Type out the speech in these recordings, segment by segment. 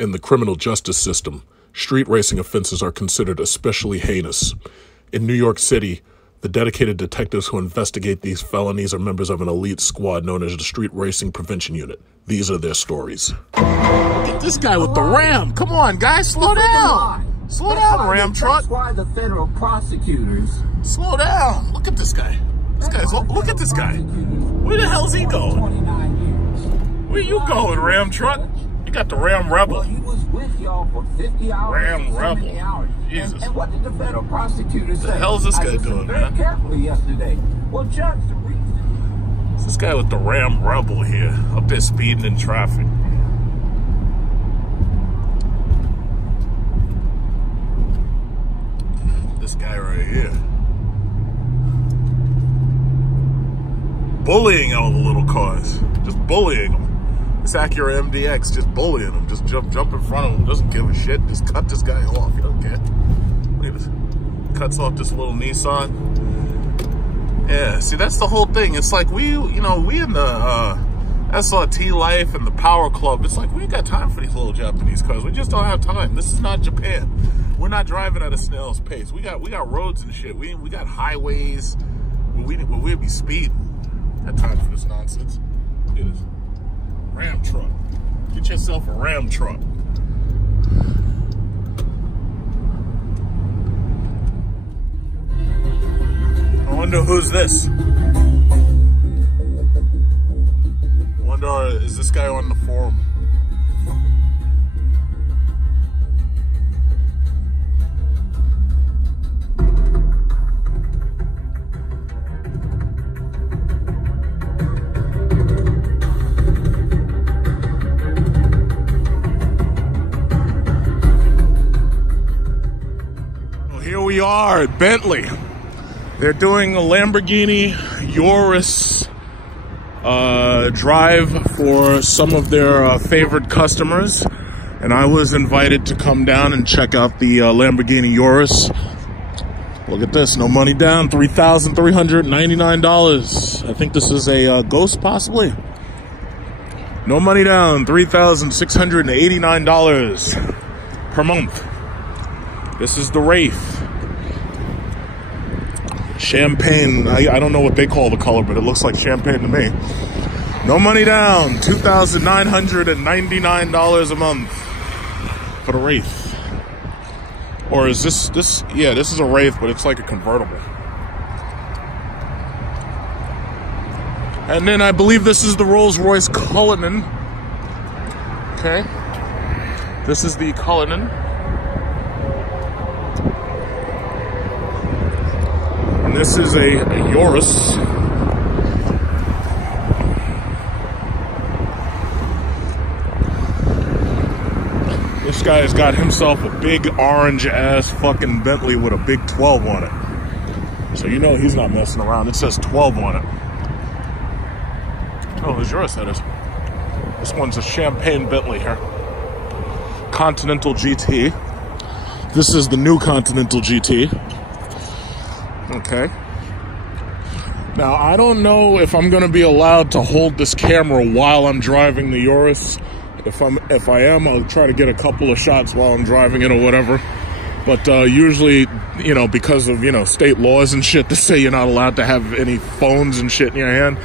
In the criminal justice system, street racing offenses are considered especially heinous. In New York City, the dedicated detectives who investigate these felonies are members of an elite squad known as the Street Racing Prevention Unit. These are their stories. Look at this guy with the Ram. Come on, guys, slow down. Slow down, Ram truck. That's why the federal prosecutors... Slow down. Look at this guy. Look at this guy. Where the hell's he going? Where you going, Ram truck? You got the Ram Rebel. He was with y'all for 50 hours. Ram Rebel. Jesus. And what did the federal prosecutors say? What the hell's this guy doing, man? Very carefully yesterday. Well, Judge, the reason... It's this guy with the Ram Rebel here, up there speeding in traffic. This guy right here. Bullying all the little cars. Just bullying them. This Acura MDX just bullying him. Just jump in front of him. Doesn't give a shit. Just cut this guy off. You don't care. Look at this. Cuts off this little Nissan. Yeah, see, that's the whole thing. It's like we in the SRT life and the Power Club, it's like we ain't got time for these little Japanese cars. We just don't have time. This is not Japan. We're not driving at a snail's pace. We got roads and shit. We got highways where we'll be speeding. Had time for this nonsense. Look at this. Ram truck. Get yourself a Ram truck. I wonder who's this. I wonder, is this guy on the forum? We are at Bentley. They're doing a Lamborghini Urus drive for some of their favorite customers, and I was invited to come down and check out the Lamborghini Urus. Look at this, no money down, $3,399. I think this is a Ghost, possibly. No money down, $3,689 per month. This is the Wraith. Champagne, I don't know what they call the color, but it looks like champagne to me. No money down, $2,999 a month for the Wraith. Or is this, yeah, this is a Wraith, but it's like a convertible. And then I believe this is the Rolls-Royce Cullinan. Okay. This is the Cullinan. And this is a Urus. This guy has got himself a big orange ass fucking Bentley with a big 12 on it. So you know he's not messing around. It says 12 on it. Oh, whose Urus that is? This one's a champagne Bentley here. Continental GT. This is the new Continental GT. Okay. Now, I don't know if I'm going to be allowed to hold this camera while I'm driving the Urus. If I am, I'll try to get a couple of shots while I'm driving it or whatever. But usually, you know, because of, you know, state laws and shit that say you're not allowed to have any phones and shit in your hand,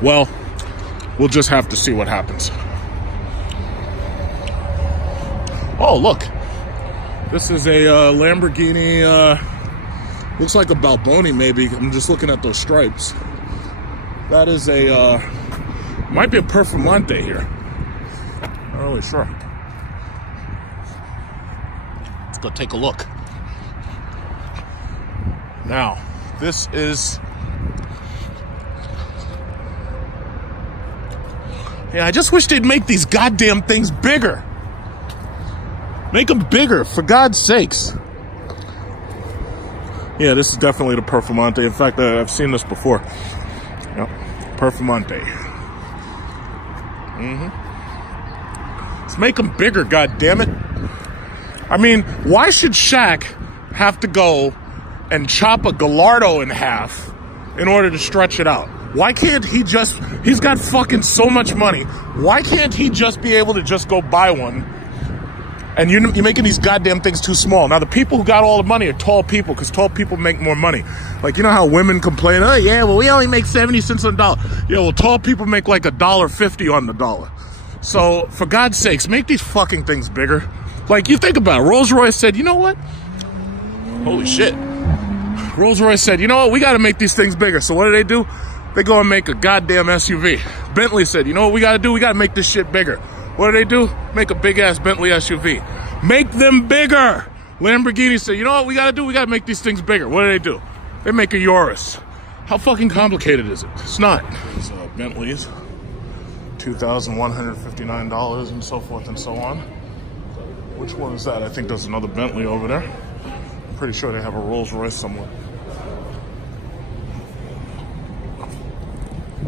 well, we'll just have to see what happens. Oh, look. This is a Lamborghini, looks like a Balboni maybe. I'm just looking at those stripes. That is a, might be a Performante here. Not really sure. Let's go take a look. Now, this is... Yeah, I just wish they'd make these goddamn things bigger. Make them bigger, for God's sakes. Yeah, this is definitely the Performante. In fact, I've seen this before. Yep, Performante. Let's make them bigger, goddammit. I mean, why should Shaq have to go and chop a Gallardo in half in order to stretch it out? Why can't he just, he's got fucking so much money. Why can't he just be able to just go buy one And you're making these goddamn things too small. Now, the people who got all the money are tall people, because tall people make more money. Like, you know how women complain, oh, yeah, well, we only make 70 cents on the dollar. Yeah, well, tall people make like $1.50 on the dollar. So, for God's sakes, make these fucking things bigger. Like, you think about it. Rolls-Royce said, you know what? Holy shit. Rolls-Royce said, you know what? We got to make these things bigger. So, what do? They go and make a goddamn SUV. Bentley said, you know what we got to do? We got to make this shit bigger. What do? Make a big-ass Bentley SUV. Make them bigger. Lamborghini said, you know what we got to do? We got to make these things bigger. What do? They make a Urus. How fucking complicated is it? It's not. These Bentleys, $2,159 and so forth and so on. Which one is that? I think there's another Bentley over there. I'm pretty sure they have a Rolls-Royce somewhere.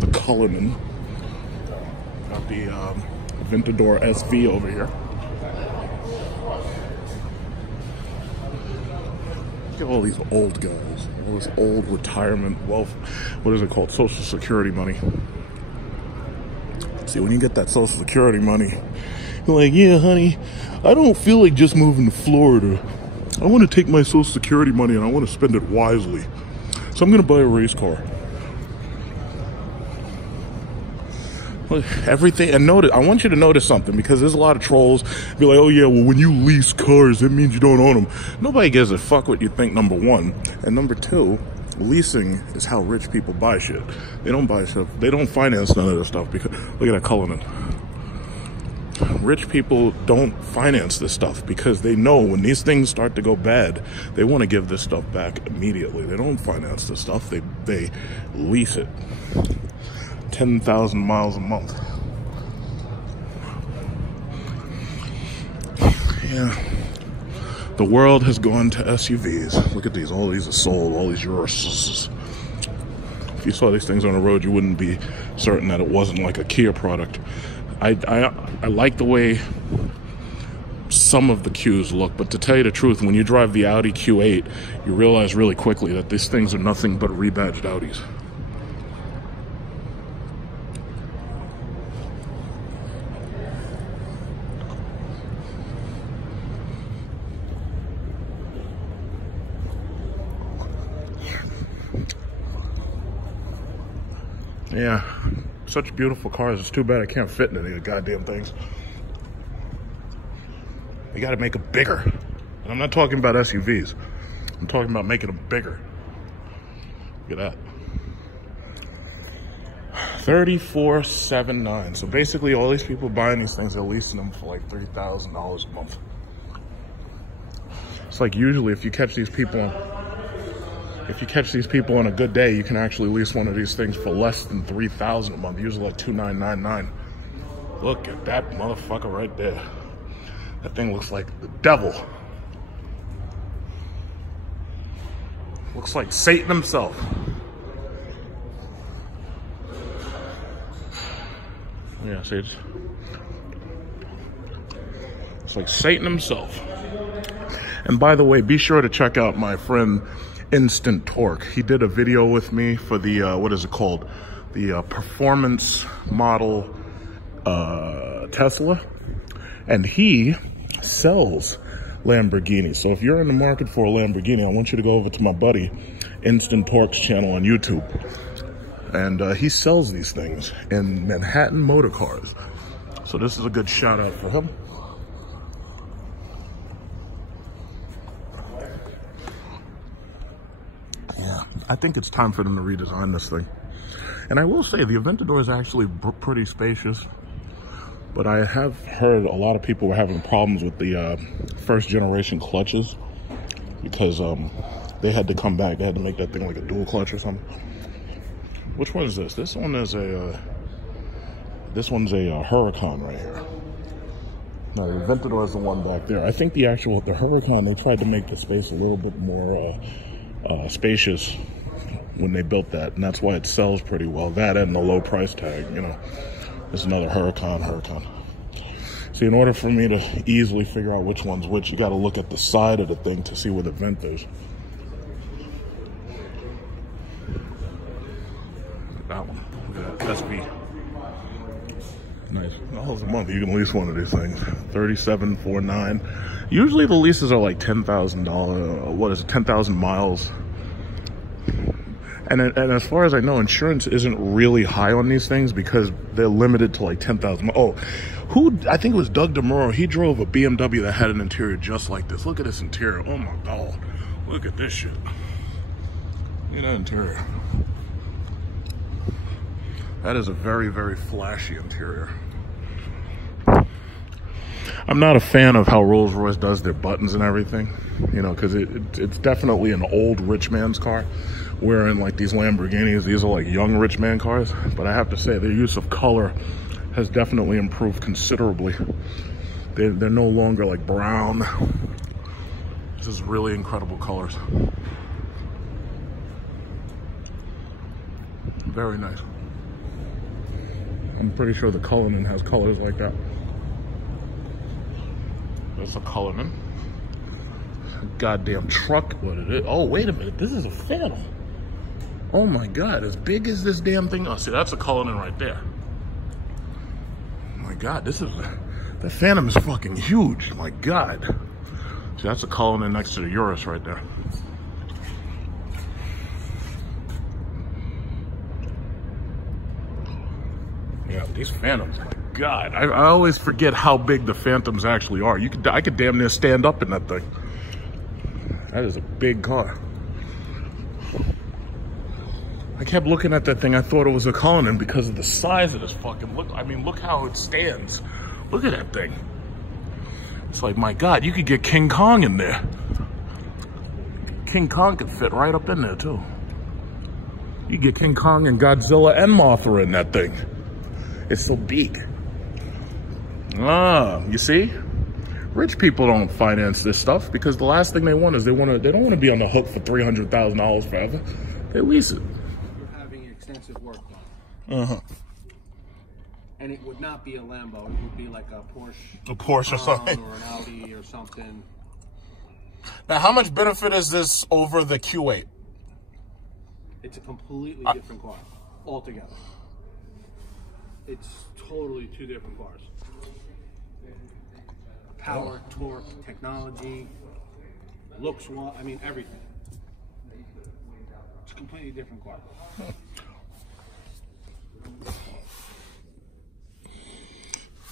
The Cullinan. Got the Aventador SV over here. Look at all these old guys. All this old retirement wealth. What is it called? Social Security money. See, when you get that Social Security money, you're like, yeah, honey, I don't feel like just moving to Florida. I want to take my Social Security money and I want to spend it wisely. So I'm going to buy a race car. Everything, and notice, I want you to notice something, because there's a lot of trolls be like, oh yeah, well, when you lease cars, it means you don't own them. Nobody gives a fuck what you think, number one. And number two, leasing is how rich people buy shit. They don't buy stuff, they don't finance none of this stuff, because look at that Cullinan. Rich people don't finance this stuff because they know when these things start to go bad, they want to give this stuff back immediately. They don't finance this stuff, they lease it. 10,000 miles a month. Yeah. The world has gone to SUVs. Look at these. All these are sold. All these Urus. If you saw these things on the road, you wouldn't be certain that it wasn't like a Kia product. I like the way some of the Qs look, but to tell you the truth, when you drive the Audi Q8, you realize really quickly that these things are nothing but rebadged Audis. Yeah, such beautiful cars. It's too bad I can't fit in any of the goddamn things. You gotta make them bigger. And I'm not talking about SUVs. I'm talking about making them bigger. Look at that. $34,799. So basically all these people buying these things, they're leasing them for like $3,000 a month. It's like usually if you catch these people on a good day, you can actually lease one of these things for less than $3,000 a month, usually like $2,999. Look at that motherfucker right there. That thing looks like the devil. Looks like Satan himself. Yeah, see, it's like Satan himself. And by the way, be sure to check out my friend Instant Torque. He did a video with me for the what is it called, the performance model Tesla, and he sells Lamborghini. So if you're in the market for a Lamborghini, I want you to go over to my buddy Instant Torque's channel on YouTube, and he sells these things in Manhattan motor cars. So this is a good shout out for him. Yeah, I think it's time for them to redesign this thing. And I will say, the Aventador is actually pretty spacious, but I have heard a lot of people were having problems with the first generation clutches because they had to come back. They had to make that thing like a dual clutch or something. Which one is this? This one is a, this one's a Huracan right here. No, the Aventador is the one back there. I think the Huracan, they tried to make the space a little bit more spacious when they built that, and that's why it sells pretty well. That and the low price tag, you know. There's another Huracan. See, in order for me to easily figure out which one's which, you got to look at the side of the thing to see where the vent is. That one. Look at that SB. Nice. Oh, $10,000 a month. You can lease one of these things. $37.49. Usually the leases are like $10,000. What is it? 10,000 miles. And as far as I know, insurance isn't really high on these things because they're limited to like 10,000. Oh, I think it was Doug DeMuro. He drove a BMW that had an interior just like this. Look at this interior. Oh my God. Look at this shit. Look at that interior. That is a very, very flashy interior. I'm not a fan of how Rolls-Royce does their buttons and everything, you know, because it's definitely an old rich man's car. Where in like these Lamborghinis, these are like young rich man cars. But I have to say their use of color has definitely improved considerably. They're no longer like brown. This is really incredible colors. Very nice. I'm pretty sure the Cullinan has colors like that. That's a Cullinan. Goddamn truck, what it is. Oh, wait a minute, this is a Phantom. Oh my God, as big as this damn thing. Oh, see, that's a Cullinan right there. Oh my God, the Phantom is fucking huge. My God. See, that's a Cullinan next to the Urus right there. Yeah, these Phantoms, my God. I always forget how big the Phantoms actually are. I could damn near stand up in that thing. That is a big car. I kept looking at that thing. I thought it was a Cullinan because of the size of this fucking look. I mean, look how it stands. Look at that thing. It's like, my God, you could get King Kong in there. King Kong could fit right up in there too. You get King Kong and Godzilla and Mothra in that thing. It's so big. Ah, you see? Rich people don't finance this stuff because the last thing they want is they don't want to be on the hook for $300,000 forever. They lease it. Extensive work done. And it would not be a Lambo. It would be like a Porsche. A Porsche or something. Or an Audi or something. Now, how much benefit is this over the Q8? It's a completely different car altogether. It's totally two different cars. Power, torque, technology, looks, I mean, everything. It's a completely different car.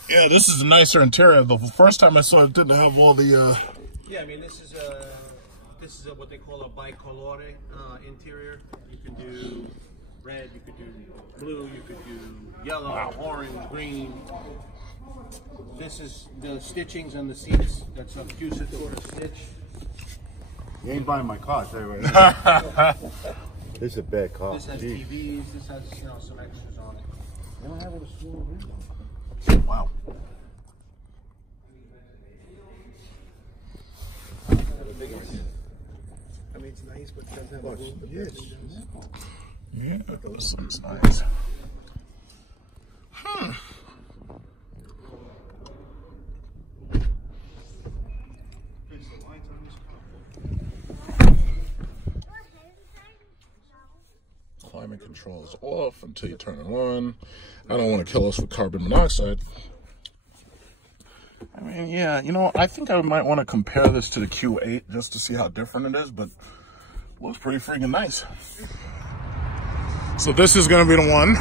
Yeah, this is a nicer interior. The first time I saw it, didn't have all the. Yeah, I mean, this is what they call a bicolore interior. You can do red, you could do blue, you could do yellow, orange, green. This is the stitchings on the seats. That's a Fusatore stitch. You ain't buying my car, tell you right now. This is a bad car. This has TVs. This has, you know, some extras on it. They don't have it a small window. Wow. I mean, it's nice, but it doesn't have a roof. Yes. Yeah, this looks nice. Climate control is off until you turn it on. I don't want to kill us with carbon monoxide. I mean, yeah, you know, I think I might want to compare this to the Q8 just to see how different it is, but it looks pretty freaking nice. So this is going to be the one.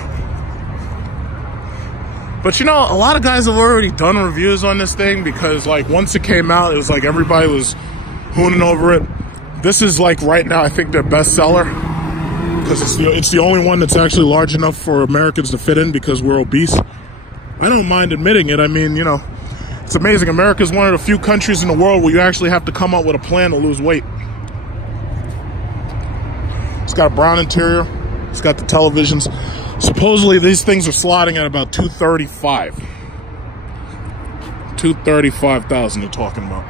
But you know, a lot of guys have already done reviews on this thing because like once it came out, it was like everybody was hooning over it. This is like right now, I think their best seller. Because it's the only one that's actually large enough for Americans to fit in because we're obese. I don't mind admitting it. I mean, you know, it's amazing. America's one of the few countries in the world where you actually have to come up with a plan to lose weight. It's got a brown interior. It's got the televisions. Supposedly these things are slotting at about $235,000. $235,000 they're talking about.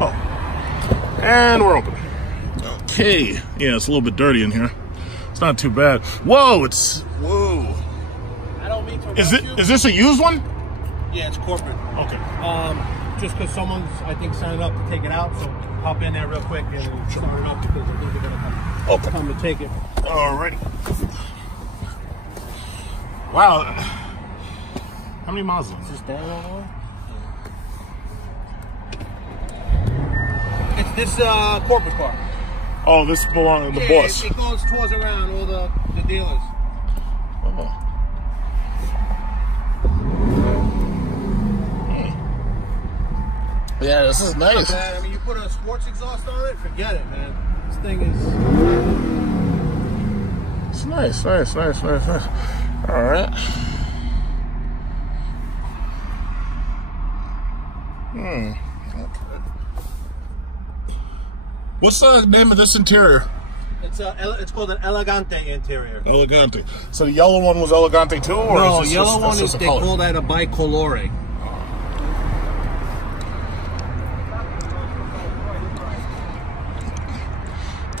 Oh, and we're open. Okay, yeah, it's a little bit dirty in here. It's not too bad. Whoa, whoa. I don't mean to. Is this a used one? Yeah, it's corporate. Okay. just because someone's, I think, signing up to take it out. So hop in there real quick and start it up because I think they're going to come to take it. Alrighty. Wow. How many miles is Is this? this down all the way? It's this corporate car. Oh, this belongs to the boss. It goes tours around all the dealers. Oh. Yeah, this is nice. Bad. I mean, you put a sports exhaust on it, forget it, man. This thing is... It's nice. All right. What's the name of this interior? It's called an Elegante interior. Elegante. So the yellow one was Elegante too, or No, is this yellow just, one that's is just a they color? call that a bicolore.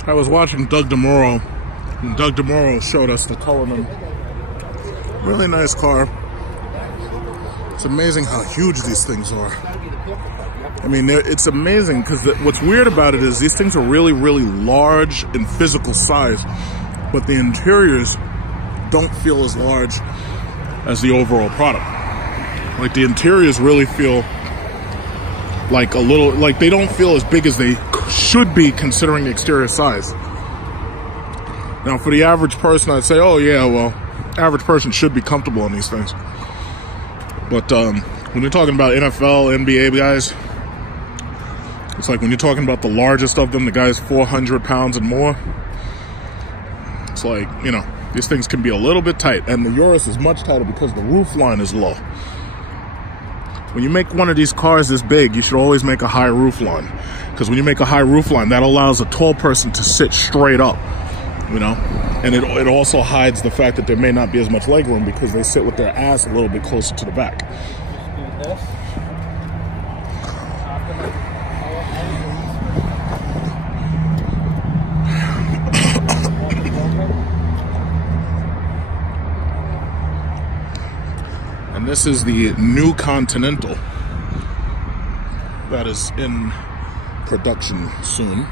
I was watching Doug DeMoro, and Doug DeMoro showed us the Cullinan. Really nice car. It's amazing how huge these things are. I mean, it's amazing because what's weird about it is these things are really, really large in physical size, but the interiors don't feel as large as the overall product. Like the interiors really feel like a little, like they don't feel as big as they should be considering the exterior size. Now for the average person, I'd say, oh yeah, well, average person should be comfortable in these things. But when you're talking about NFL, NBA guys, it's like when you're talking about the largest of them, the guys 400 pounds and more, it's like, you know, these things can be a little bit tight. And the Urus is much tighter because the roof line is low. When you make one of these cars this big, you should always make a high roof line. Because when you make a high roof line, that allows a tall person to sit straight up, you know? And it also hides the fact that there may not be as much legroom because they sit with their ass a little bit closer to the back. And this is the new Continental that is in production soon.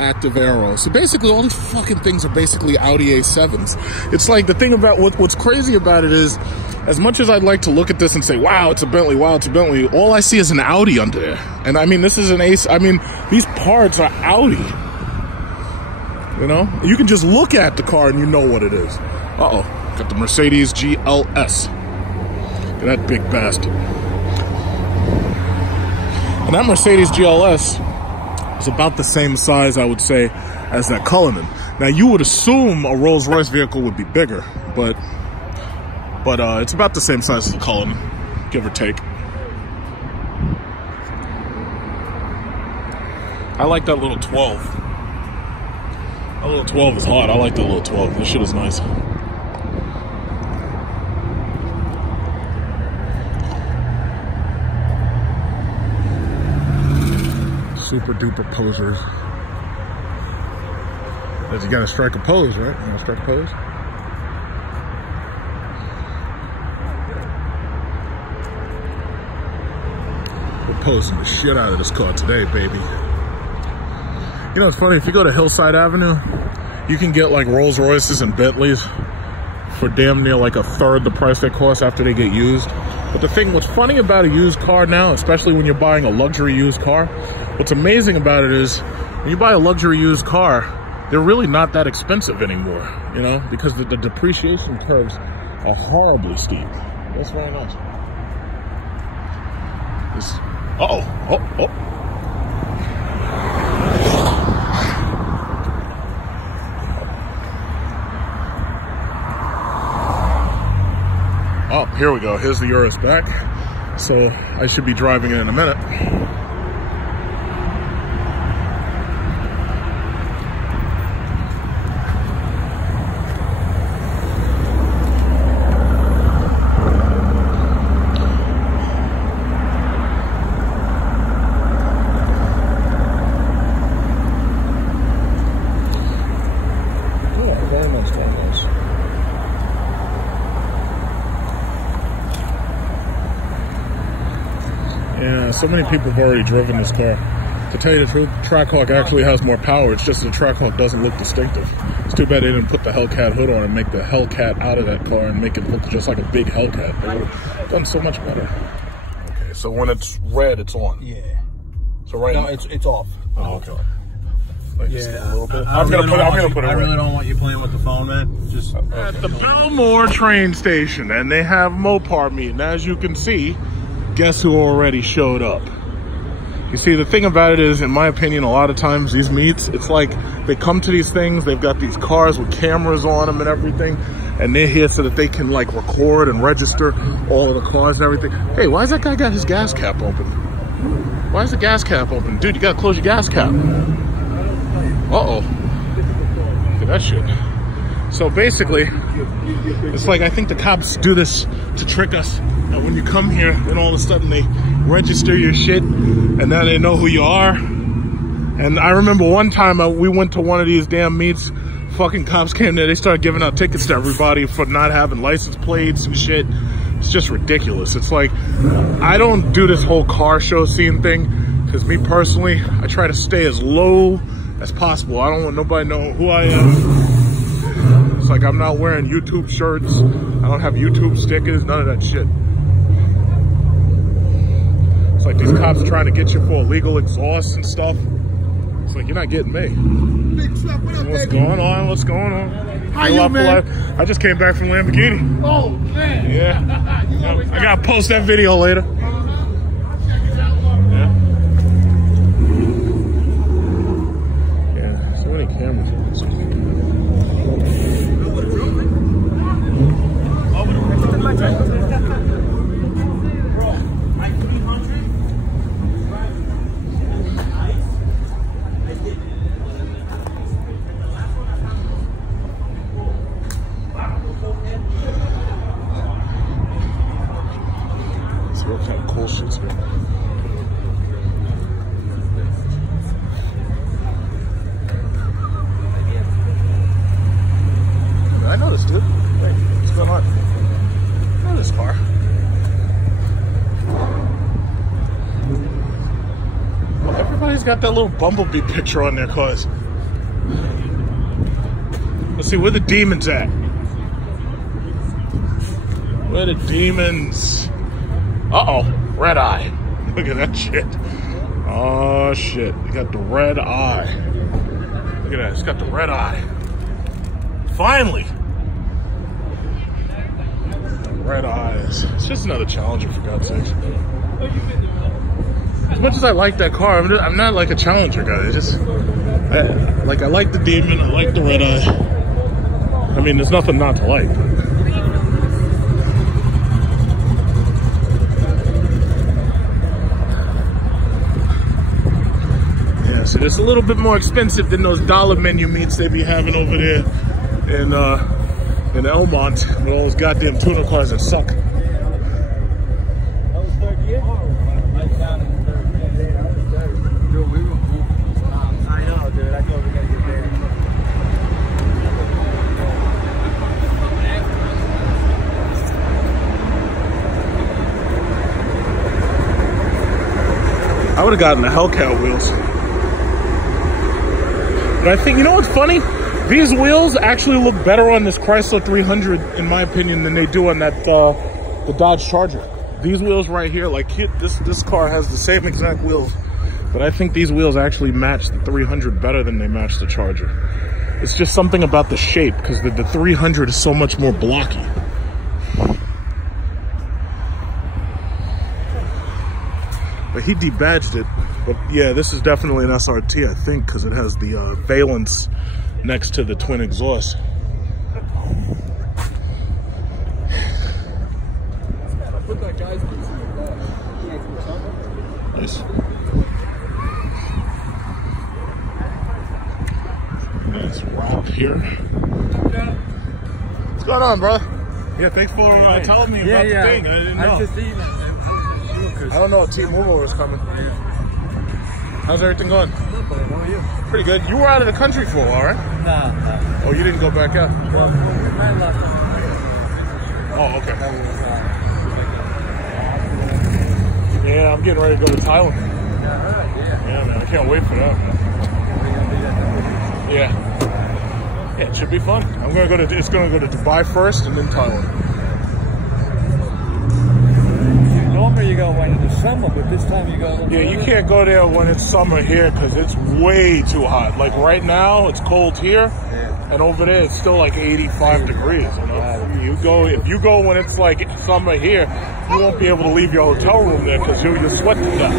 Active Aero. So basically all these fucking things are basically Audi A7s. It's like the thing about what's crazy about it is, as much as I'd like to look at this and say, wow, it's a Bentley, wow, it's a Bentley, all I see is an Audi under there. And I mean, this is an Ace, I mean, these parts are Audi. You know? You can just look at the car and you know what it is. Uh-oh. Got the Mercedes GLS. Look at that big bastard. And that Mercedes GLS is about the same size, I would say, as that Cullinan. Now, you would assume a Rolls-Royce vehicle would be bigger, but it's about the same size as the Cullinan, give or take. I like that little 12. That little 12 is hot. I like that little 12. This shit is nice. Super duper posers. You gotta strike a pose, right? You gotta strike a pose. We're posing the shit out of this car today, baby. You know, it's funny, if you go to Hillside Avenue, you can get like Rolls Royces and Bentleys for damn near like a third the price they cost after they get used. But what's funny about a used car now, especially when you're buying a luxury used car, what's amazing about it is when you buy a luxury used car, they're really not that expensive anymore, you know, because the depreciation curves are horribly steep. That's very nice. Oh. Oh, here we go. Here's the Urus back. So I should be driving it in a minute. Yeah, so many people have already driven this car. To tell you the truth, Trackhawk actually has more power. It's just the Trackhawk doesn't look distinctive. It's too bad they didn't put the Hellcat hood on and make the Hellcat out of that car and make it look just like a big Hellcat. They would have done so much better. Okay, so when it's red, it's on. Yeah. So right No, now, it's off. oh, okay. Like just Yeah. a little bit. I I'm gonna put it. I really don't want you playing with the phone, man. Just At the Belmore train station, and they have Mopar meeting. As you can see, guess who already showed up? You see, the thing about it is, in my opinion, a lot of times these meets, it's like they come to these things, they've got these cars with cameras on them and everything, and they're here so that they can like record and register all of the cars and everything. Hey, why has that guy got his gas cap open? Why is the gas cap open? Dude, you gotta close your gas cap. Uh-oh. Look at that shit. So basically, it's like I think the cops do this to trick us. And when you come here, then all of a sudden they register your shit, and now they know who you are. And I remember one time we went to one of these damn meets. Fucking cops came there. They started giving out tickets to everybody for not having license plates and shit. It's just ridiculous. It's like, I don't do this whole car show scene thing, because me personally, I try to stay as low as possible. I don't want nobody to know who I am. It's like I'm not wearing YouTube shirts. I don't have YouTube stickers, none of that shit. It's like these cops trying to get you for illegal exhaust and stuff. It's like, you're not getting me. What's going on? What's going on? How you, man? I just came back from Lamborghini. Oh, man. Yeah. I gotta post that video later. Yeah, so many cameras in this one. What kind of cool shit's here? I know this dude. Wait, what's going on? I know this car. Well, everybody's got that little Bumblebee picture on their cars. Let's see, where the demons at? Where the demons? Uh-oh, red eye. Look at that shit. Oh, shit. You got the red eye. Look at that. It's got the red eye. Finally. Red eyes. It's just another Challenger, for God's sake. As much as I like that car, I'm not like a Challenger guy. It's just, I like the Demon. I like the red eye. I mean, there's nothing not to like. So it's a little bit more expensive than those dollar menu meats they be having over there in Elmont with all those goddamn tuna cars that suck. I know, dude. I thought we gotta get there. I would have gotten the Hellcat wheels. But I think, you know what's funny? These wheels actually look better on this Chrysler 300, in my opinion, than they do on that the Dodge Charger. These wheels right here, like this car has the same exact wheels, but I think these wheels actually match the 300 better than they match the Charger. It's just something about the shape, because the 300 is so much more blocky. But he debadged it. But yeah, this is definitely an SRT, I think, because it has the valence next to the twin exhaust. Nice. Nice wrap here. What's going on, bro? Yeah, thanks for telling me about the thing. I didn't know. I don't know if T-Mobile was coming. How's everything going? How are you? Pretty good. You were out of the country for a while, right? Nah. Oh, you didn't go back out? Well, I left. Oh, okay. Yeah, I'm getting ready to go to Thailand. Yeah, man, I can't wait for that, man. Yeah. Yeah, it should be fun. It's gonna go to Dubai first and then Thailand. Normally you go when in the summer, but this time you go. Yeah, you can't go there when it's summer here because it's way too hot. Like right now, it's cold here, and over there it's still like 85 degrees. You know, if you go when it's like summer here, you won't be able to leave your hotel room there because you're sweating to death.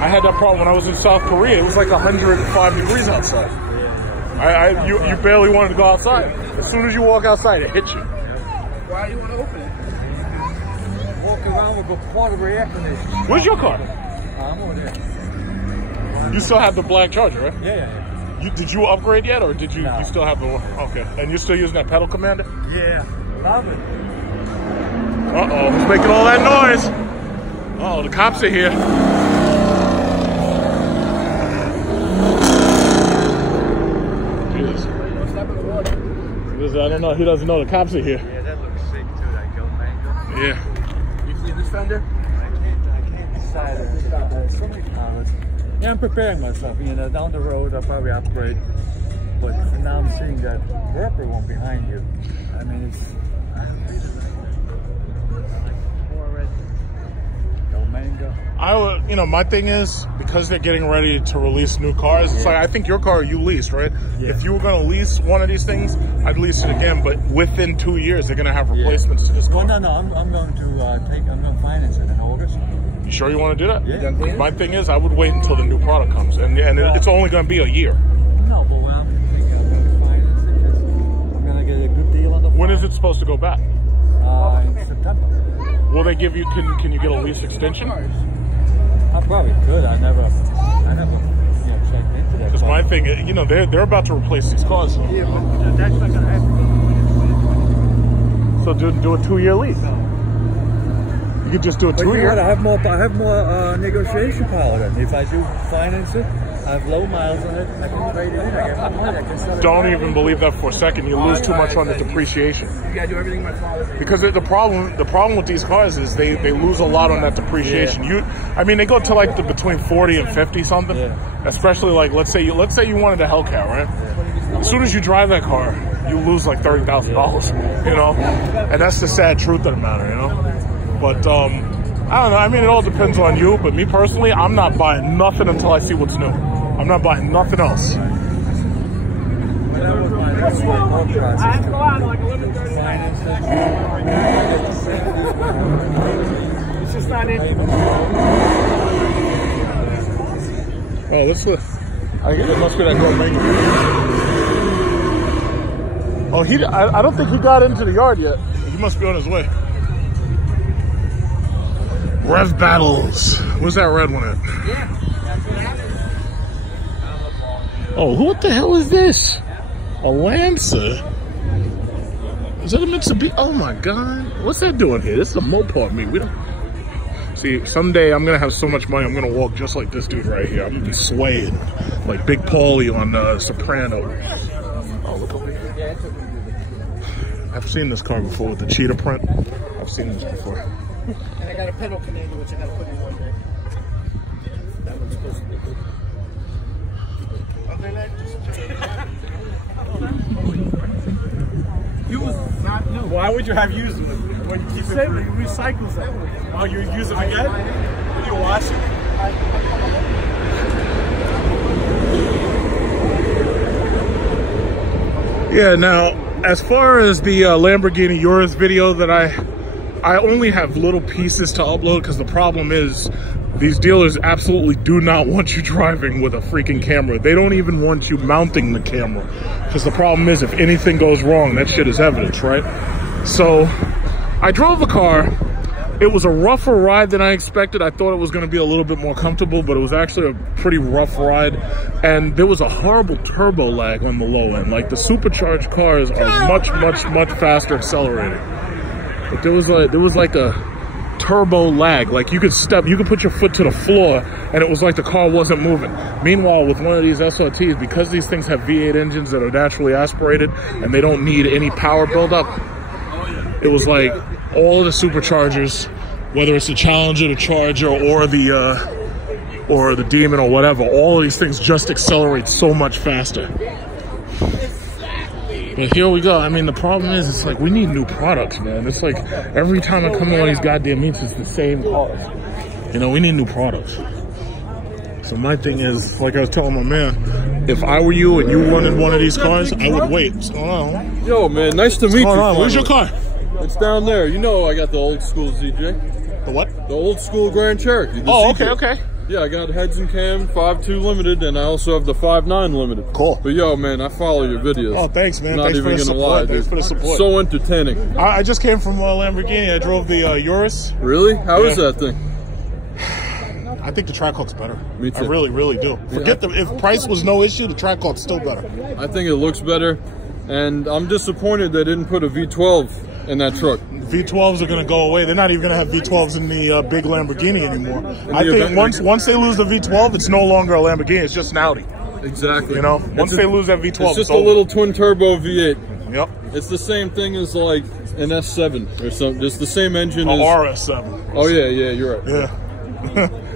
I had that problem when I was in South Korea. It was like 105 degrees outside. You barely wanted to go outside. As soon as you walk outside, it hits you. Why do you want to open it? Walk around with a part of the air conditioning. Where's your car? I'm over there. You still have the black Charger, right? Yeah. Did you upgrade yet, or did you? No. You still have the one? Okay, and you're still using that pedal commander? Yeah, love it. Uh-oh, who's making all that noise? Uh-oh, the cops are here. Jesus. I don't know. He doesn't know the cops are here. Yeah, that looks sick too. That goat mango. Yeah. You see this fender? I can't decide. There's so many colors. Yeah, I'm preparing myself. You know, down the road I'll probably upgrade. But now I'm seeing that purple one behind you. I mean, it's. My thing is, because they're getting ready to release new cars, it's like, I think your car you lease, right? Yeah. If you were going to lease one of these things, I'd lease it again, but within 2 years, they're going to have replacements to this car. Well, no, I'm going to finance it in August. You sure you want to do that? Yeah. My thing is, I would wait until the new product comes, and it's only going to be a year. No, but I'm thinking I'm going to finance it because I'm going to get a good deal on the When is it supposed to go back? In September. Will they give you, can you get a lease extension? I probably could. I never checked into that. Because my thing, they're about to replace these cars. Yeah, but that's not going to happen. So do a 2-year lease. You could just do a 2-year. I have more negotiation power then. If I do finance it, I have low miles on it. I can trade it in. I get my money. I can sell it. Don't even believe that for a second. You lose too much on the depreciation. You gotta do everything my father did. Because the problem with these cars is they lose a lot on that depreciation. Yeah. They go to like between 40 and 50 something. Yeah. Especially like let's say you wanted a Hellcat, right? Yeah. As soon as you drive that car, you lose like $30,000. You know, and that's the sad truth of the matter. You know, but I don't know. I mean, it all depends on you. But me personally, I'm not buying nothing until I see what's new. I'm not buying nothing else. I have to go out like 11:30. It's just not in. Oh, this was. It must be that girl making. Oh, I don't think he got into the yard yet. He must be on his way. Rev Battles. Where's that red one at? Yeah. Oh, what the hell is this? A Lancer? Is that a Mitsubishi? Oh my God. What's that doing here? This is a Mopar meet. We don't... See, someday I'm going to have so much money, I'm going to walk just like this dude right here. I'm going to be swaying like Big Paulie on Soprano. Oh, look over here. I've seen this car before with the cheetah print. I've seen this before. And I got a pedal commander, which I got to put in one day. That one's supposed to be good. Why would you have used it when you keep it? You recycle something. Oh, you use it again? When you wash it? Yeah, now, as far as the Lamborghini Urus video that I only have little pieces to upload because the problem is these dealers absolutely do not want you driving with a freaking camera. They don't even want you mounting the camera because the problem is if anything goes wrong, that shit is evidence, right? So I drove a car. It was a rougher ride than I expected. I thought it was going to be a little bit more comfortable, but it was actually a pretty rough ride. And there was a horrible turbo lag on the low end. Like the supercharged cars are much faster accelerating. But there was like a turbo lag. Like you could put your foot to the floor and it was like the car wasn't moving. Meanwhile, with one of these SRTs, because these things have V8 engines that are naturally aspirated and they don't need any power buildup, it was like all of the superchargers whether it's the Challenger, the Charger, or the Demon or whatever, all of these things just accelerate so much faster. But here we go. I mean, the problem is, it's like we need new products, man. It's like every time I come to one of these goddamn meets, it's the same cars. You know, we need new products. So my thing is, like I was telling my man, if I were you and you wanted one of these cars, I would wait. What's going on? Yo, man, nice to meet you. Where's your car? It's down there. You know I got the old school ZJ. The what? The old school Grand Cherokee. Oh, ZJ. okay. Yeah, I got heads and cam, 5.2 limited, and I also have the 5.9 limited. Cool. But yo, man, I follow your videos. Oh, thanks, man. Not Thanks even for the gonna support. lie, Thanks dude. for the support. So entertaining. I just came from Lamborghini. I drove the Urus. Really? How is that thing? I think the Trackhawk's better. Me too. I really, really do. Forget if price was no issue, the Trackhawk's still better. I think it looks better, and I'm disappointed they didn't put a V12 in that truck. V12s are going to go away. They're not even going to have V12s in the big Lamborghini anymore. I think once they lose the V12, it's no longer a Lamborghini. It's just an Audi. Exactly. You know, once they lose that V12, it's just a little twin turbo V8. Yep. It's the same thing as like an S7 or something. It's the same engine as RS7. Oh yeah, you're right. Yeah.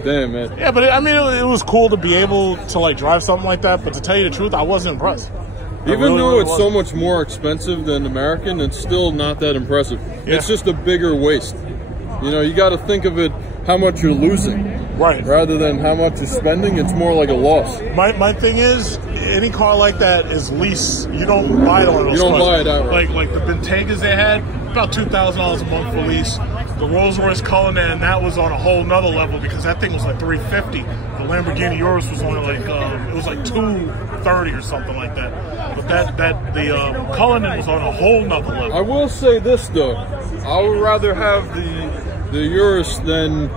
Damn, man. Yeah, but I mean, it was cool to be able to like drive something like that. But to tell you the truth, I wasn't impressed. Even though it's so much more expensive than American, it's still not that impressive. Yeah. It's just a bigger waste. You know, you got to think of it how much you're losing, right? Rather than how much you're spending. It's more like a loss. My thing is, any car like that is lease. You don't buy it on those. You don't buy it outright. Like the Bentegas they had, about $2,000 a month for lease. The Rolls Royce Cullinan, that was on a whole nother level because that thing was like $350. The Lamborghini Urus was only like it was like $230 or something like that. But the Cullinan was on a whole nother level. I will say this though, I would rather have the Urus than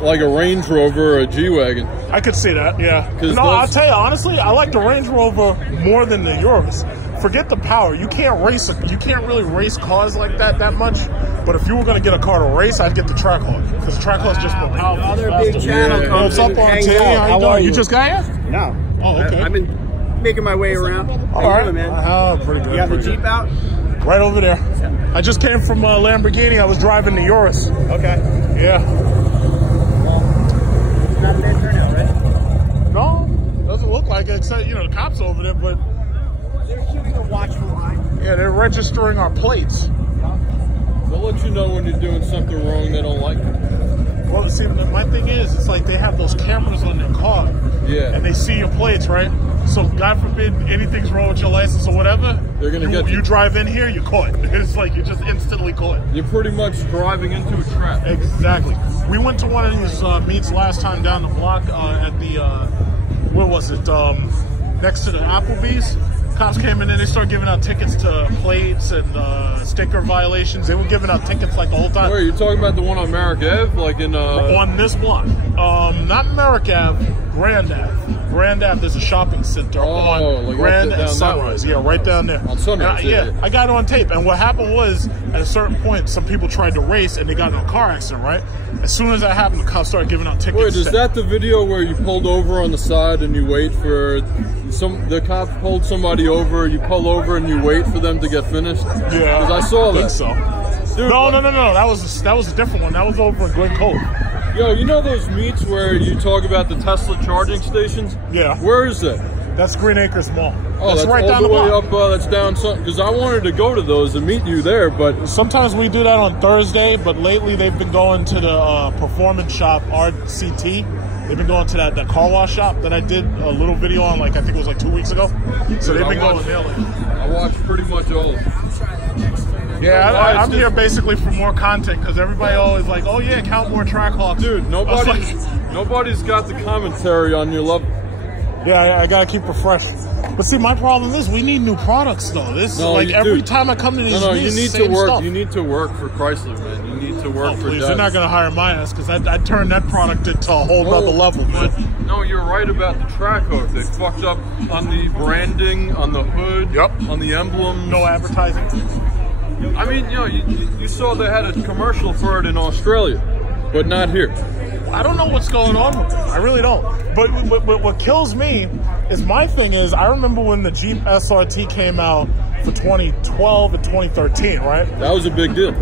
like a Range Rover or a G-Wagon. I could see that, yeah. No, I'll tell you honestly, I like the Range Rover more than the Urus. Forget the power. You can't race it. You can't really race cars like that much. But if you were going to get a car to race, I'd get the Trackhawk because the Trackhawk's just more powerful. Other big channel comes What's up, RT? How you doing? You just got here? No. Oh, okay. I've been making my way around. All right, man. Oh, pretty good. You got the Jeep out? Right over there. Yeah. I just came from Lamborghini. I was driving the Urus. Okay. Yeah. It's not a bad turnout, right? No, doesn't look like it. Except the cops over there, but they're keeping a watchful eye. Yeah, they're registering our plates. They'll let you know when you're doing something wrong they don't like. Well, see, my thing is, it's like they have those cameras on their car. Yeah. And they see your plates, right? So, God forbid anything's wrong with your license or whatever, they're gonna get you. You drive in here, you're caught. It's like you're just instantly caught. You're pretty much driving into a trap. Exactly. We went to one of these meets last time down the block at the, where was it? Next to the Applebee's. Cops came in and they started giving out tickets to plates and sticker violations. They were giving out tickets like the whole time. Where, you're talking about the one on Merrick Ave? Like in on this block. Not Merrick Ave, Grand Ave. Grand Ave, there's a shopping center on like Grand and Sunrise. Yeah, right down there. On Sunrise, yeah. I got it on tape. And what happened was, at a certain point, some people tried to race and they got in a car accident, right? As soon as that happened, the cops started giving out tickets. Wait, is that the video where you pulled over on the side and you wait for the cops pulled somebody over, you pull over and you wait for them to get finished? Yeah. Because I saw that. So. Dude, no. That was a different one. That was over in Glen Cove. Yo, you know those meets where you talk about the Tesla charging stations? Yeah. Where is that? That's Green Acres Mall. Oh, that's right all down the way block. up. That's down. Because I wanted to go to those and meet you there, but sometimes we do that on Thursday. But lately they've been going to the performance shop RCT. They've been going to that car wash shop that I did a little video on, like I think it was like 2 weeks ago. So they've been going there. I watched pretty much all of them. Yeah, I'm here basically for more content because everybody always like, oh yeah, count more Trackhawks. Dude, nobody's got the commentary on your level. Yeah, I gotta keep it fresh. But see, my problem is we need new products though. Every time I come to these meetings, you need same to work. stuff. You need to work for Chrysler, man. You need to work for. Please, they're not gonna hire my ass because I'd turn that product into a whole nother level. But no, you're right about the Trackhawk. They fucked up on the branding, on the hood, on the emblem. No advertising. I mean, you saw they had a commercial for it in Australia, but not here. I don't know what's going on with it. I really don't. But what kills me is my thing is I remember when the Jeep SRT came out for 2012 and 2013, right? That was a big deal.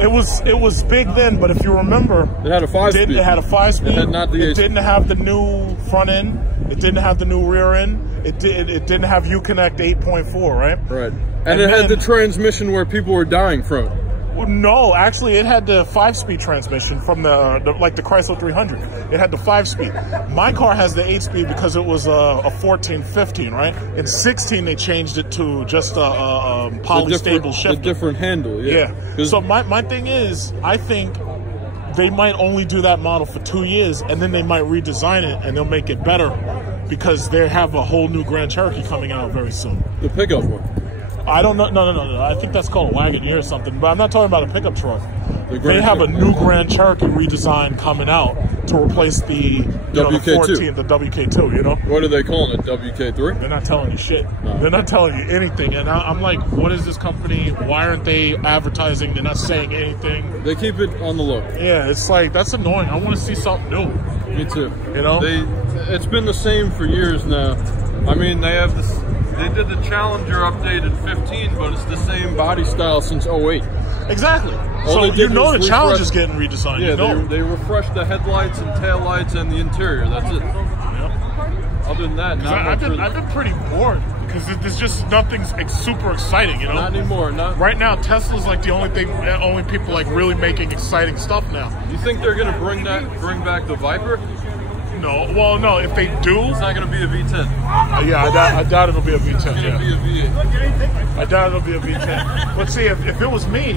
It was big then, but if you remember, it had a 5-speed. It had a 5-speed. It had not the 8-speed. It didn't have the new front end. It didn't have the new rear end. It didn't have Uconnect 8.4, right? Right. And it had the transmission where people were dying from it. No, actually, it had the 5-speed transmission from the Chrysler 300. It had the 5-speed. My car has the 8-speed because it was a 14-15, right? In 16, they changed it to just a polystable shifter. The different handle, yeah. So my thing is, I think they might only do that model for 2 years, and then they might redesign it, and they'll make it better because they have a whole new Grand Cherokee coming out very soon. The pickup one. I don't know. No. I think that's called a Wagoneer or something. But I'm not talking about a pickup truck. They have a new Grand Cherokee redesign coming out to replace the WK2. The WK2. You know. What are they calling it? WK3? They're not telling you shit. No. They're not telling you anything. And I'm like, what is this company? Why aren't they advertising? They're not saying anything. They keep it on the low. Yeah, it's like that's annoying. I want to see something new. Me too. You know. It's been the same for years now. I mean, they have this. They did the Challenger update in 15, but it's the same body style since 08. Exactly. So you know the Challenger's getting redesigned. Yeah, you know. they refreshed the headlights and taillights and the interior. That's it. Yep. Other than that, I've been pretty bored because there's just nothing super exciting, you know. Not anymore. Right now, Tesla's like the only people like really making exciting stuff now. You think they're gonna bring back the Viper? No, well, no. If they do, it's not going to be a V10. Yeah, I doubt it'll be a V10. It's going to be a V8. I doubt it'll be a V10. But see, if it was me,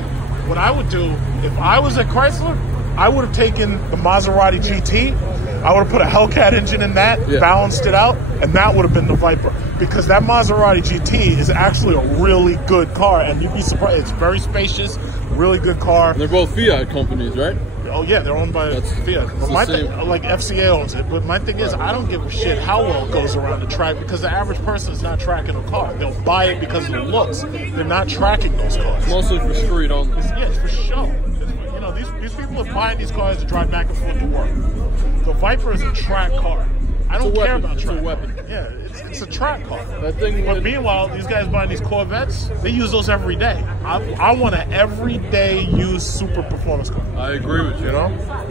what I would do, if I was at Chrysler, I would have taken the Maserati GT. I would have put a Hellcat engine in that, balanced it out, and that would have been the Viper. Because that Maserati GT is actually a really good car, and you'd be surprised. It's very spacious, really good car. And they're both Fiat companies, right? Oh yeah, they're owned by Fiat. But my thing, like FCA owns it. But my thing is, I don't give a shit how well it goes around the track because the average person is not tracking a car. They'll buy it because of the looks. They're not tracking those cars. Mostly for street only. It's for show. You know, these people are buying these cars to drive back and forth to work. The Viper is a track car. I don't care about track. It's a weapon. Yeah, it's a track car. But meanwhile, these guys buying these Corvettes, they use those every day. I want an everyday used super performance car. I agree with you. You know?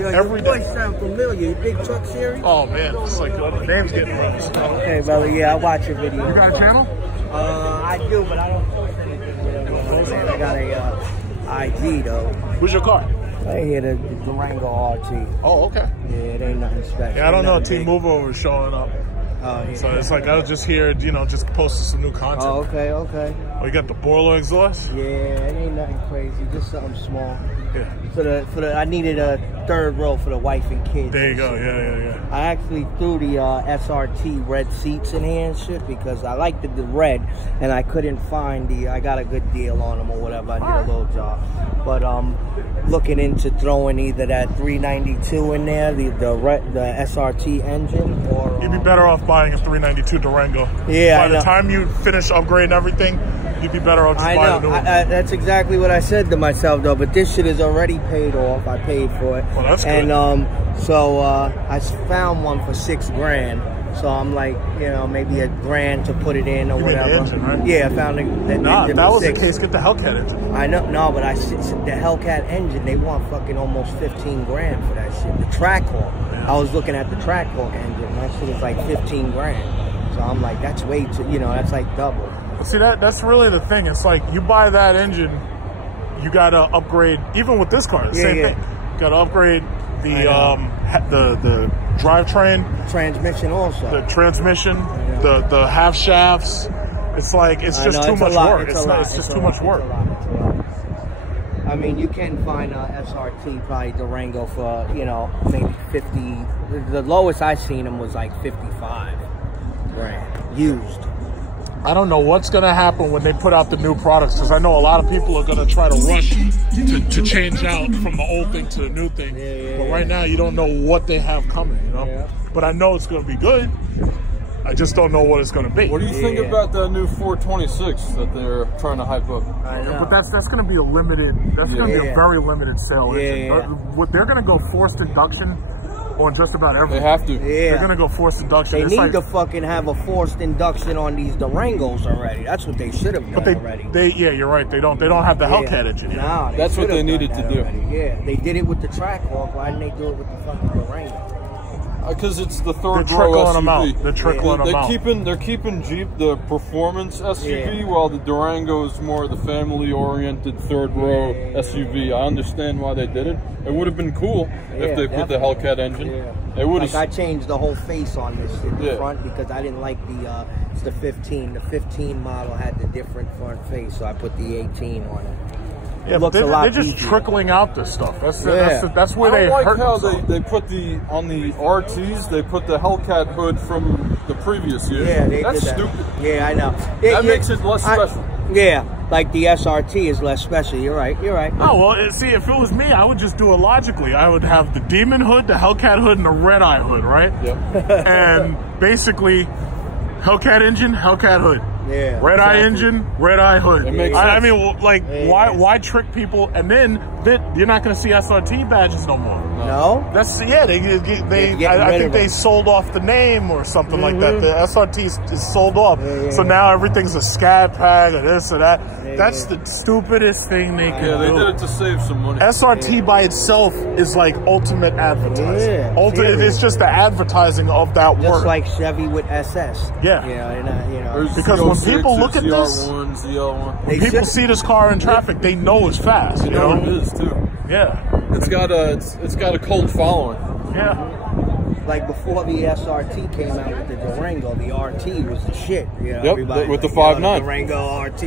Every day. Voice sound familiar. You big truck series? Oh man, it's like the name's getting around. Okay, brother. Yeah, I watch your video. You got a channel? I do, but I don't post anything. I got a IG though. Who's your car? I hear the Durango RT. Oh, okay. Yeah, it ain't nothing special. Yeah, I don't know. T-Movo is showing up. Oh, yeah. So it's like I was just here, just posting some new content. Oh, okay. Oh, you got the boiler exhaust? Yeah, it ain't nothing crazy. Just something small. Yeah. For the I needed a third row for the wife and kids. There you go. Yeah. I actually threw the SRT red seats in here and shit because I liked the red and I couldn't find I got a good deal on them or whatever. I did a little job. But looking into throwing either that 392 in there, the SRT engine, or you'd be better off buying a 392 Durango. Yeah. By the time you finish upgrading everything, you'd be better off just buying a new one. That's exactly what I said to myself though. But this shit is already paid off. I paid for it. Well, that's good. And so I found one for $6,000. So I'm like, maybe $1,000 to put it in or whatever. The engine, right? Yeah, I found the engine. If that was the case, get the Hellcat engine. I know, no, but the Hellcat engine, they want fucking almost $15,000 for that shit. The Trackhawk. Yeah. I was looking at the Trackhawk engine. That shit was like $15,000. So I'm like, that's way too, that's like double. But see, that's really the thing. It's like you buy that engine, you gotta upgrade. Even with this car, the same thing. You gotta upgrade the drivetrain, transmission also, the transmission, the half shafts. It's like it's just too much work. It's just too much work. I mean, you can find a SRT probably Durango for maybe 50. The lowest I seen them was like 55 grand used. I don't know what's going to happen when they put out the new products because I know a lot of people are going to try to rush to change out from the old thing to the new thing. But right now, you don't know what they have coming, But I know it's going to be good. I just don't know what it's going to be. What do you think about the new 426 that they're trying to hype up? But that's going to be a limited. That's going to be a very limited sale. They're going to go forced induction. on just about They everything. have to. Yeah. They're gonna go forced induction. They It's need like, to fucking have a forced induction on these Durangos already. That's what they should have done already. yeah, you're right. They don't have the Hellcat engine yet. Nah, That's what they needed to do. Already. Yeah, they did it with the Trackhawk. Why didn't they do it with the fucking Durango? Because it's the They're third row trickling SUV. them out. They're trickling them out. They're keeping Jeep the performance SUV, while the Durango is more the family-oriented third row SUV. I understand why they did it. It would have been cool if they put the Hellcat engine. Yeah. It would have. Like I changed the whole face on this in the front because I didn't like it's the 15. The 15 model had the different front face, so I put the 18 on it. Yeah, but they're just trickling out this stuff. That's where they like hurt how themselves. they put on the RTs, they put the Hellcat hood from the previous year. Yeah, that's did that. stupid. Yeah, I know. That makes it less special. Yeah, like the SRT is less special. You're right. You're right. Oh, well, see, if it was me, I would just do it logically. I would have the Demon hood, the Hellcat hood, and the Red Eye hood, right? Yep. And basically, Hellcat engine, Hellcat hood. Yeah. Red Eye engine, Red Eye hood. It makes I sense. mean, like, why trick people? And then you're not going to see SRT badges no more. No. That's I think they sold off the name or something like that. The SRT is sold off, so now everything's a scat pack or this or that. That's the stupidest thing they could do. Yeah, they did it to save some money. SRT by itself is like ultimate advertising. Yeah, it's just the advertising of that word. Just like Chevy with SS. Yeah. Because when people look at this, when people see this car in traffic, they know it's fast. You know what it is too. Yeah. It's got a cult following. Yeah. Like before the SRT came out with the Durango, the RT was the shit. You know, Yep, with the 5.9. Durango RT.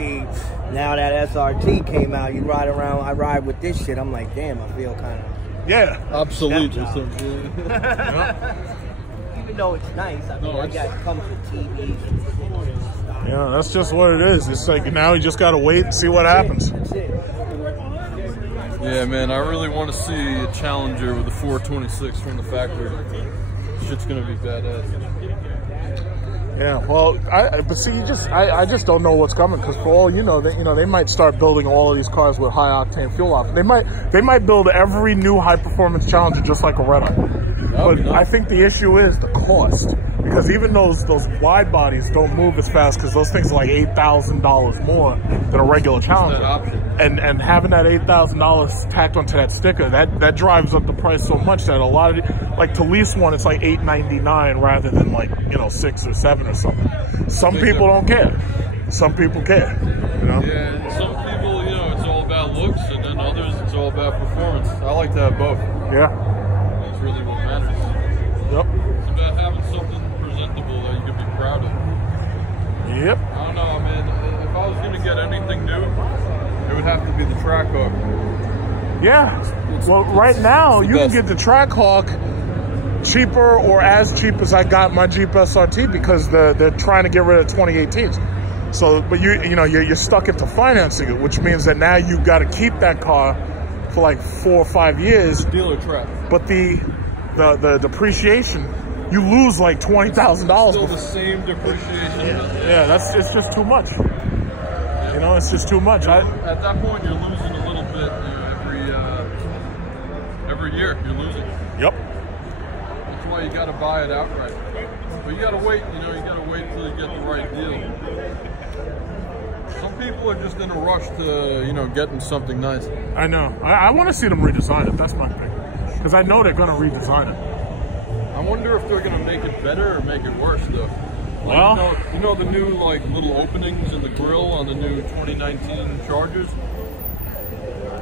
Now that SRT came out, you ride around, I ride with this shit, I'm like, damn, I feel kind of... Yeah. Obsolete. Even though it's nice, I mean, it comes with TVs and stuff. Yeah, that's just what it is. It's like now you just got to wait and see what happens. That's it. Yeah, man, I really want to see a Challenger with a 426 from the factory. Shit's gonna be badass. Yeah, well, but see, I just don't know what's coming because for all you know, they might start building all of these cars with high octane fuel options. They might build every new high performance Challenger just like a Red Eye. But I think the issue is the cost because even those wide bodies don't move as fast because those things are like $8,000 more than a regular Challenger. And having that $8,000 tacked onto that sticker, that drives up the price so much that a lot of like to lease one, it's like $899 rather than like $6 or $7 or something. Some people don't care. Some people care. You know? Yeah, some people, it's all about looks, and then others, it's all about performance. I like to have both. Yeah. That's really what matters. Yep. It's about having something presentable that you can be proud of. Yep. I don't know, man. If I was going to get anything new, it would have to be the Trackhawk. Yeah. Well, right now, you can get the Trackhawk cheaper or as cheap as I got my Jeep SRT because they're trying to get rid of 2018s. So, but you're stuck into financing it, which means that now you've got to keep that car for like 4 or 5 years. Dealer trap. But the depreciation, you lose like $20,000. Still the same depreciation. Yeah, it's just too much. It's just too much. At that point, you're losing a little bit every year. You're losing. Yep. That's why you got to buy it outright. But you got to wait. You got to wait till you get the right deal. Some people are just in a rush to, getting something nice. I know. I want to see them redesign it. That's my thing. Because I know they're going to redesign it. I wonder if they're going to make it better or make it worse, though. Like, well, the new little openings in the grille on the new 2019 Chargers.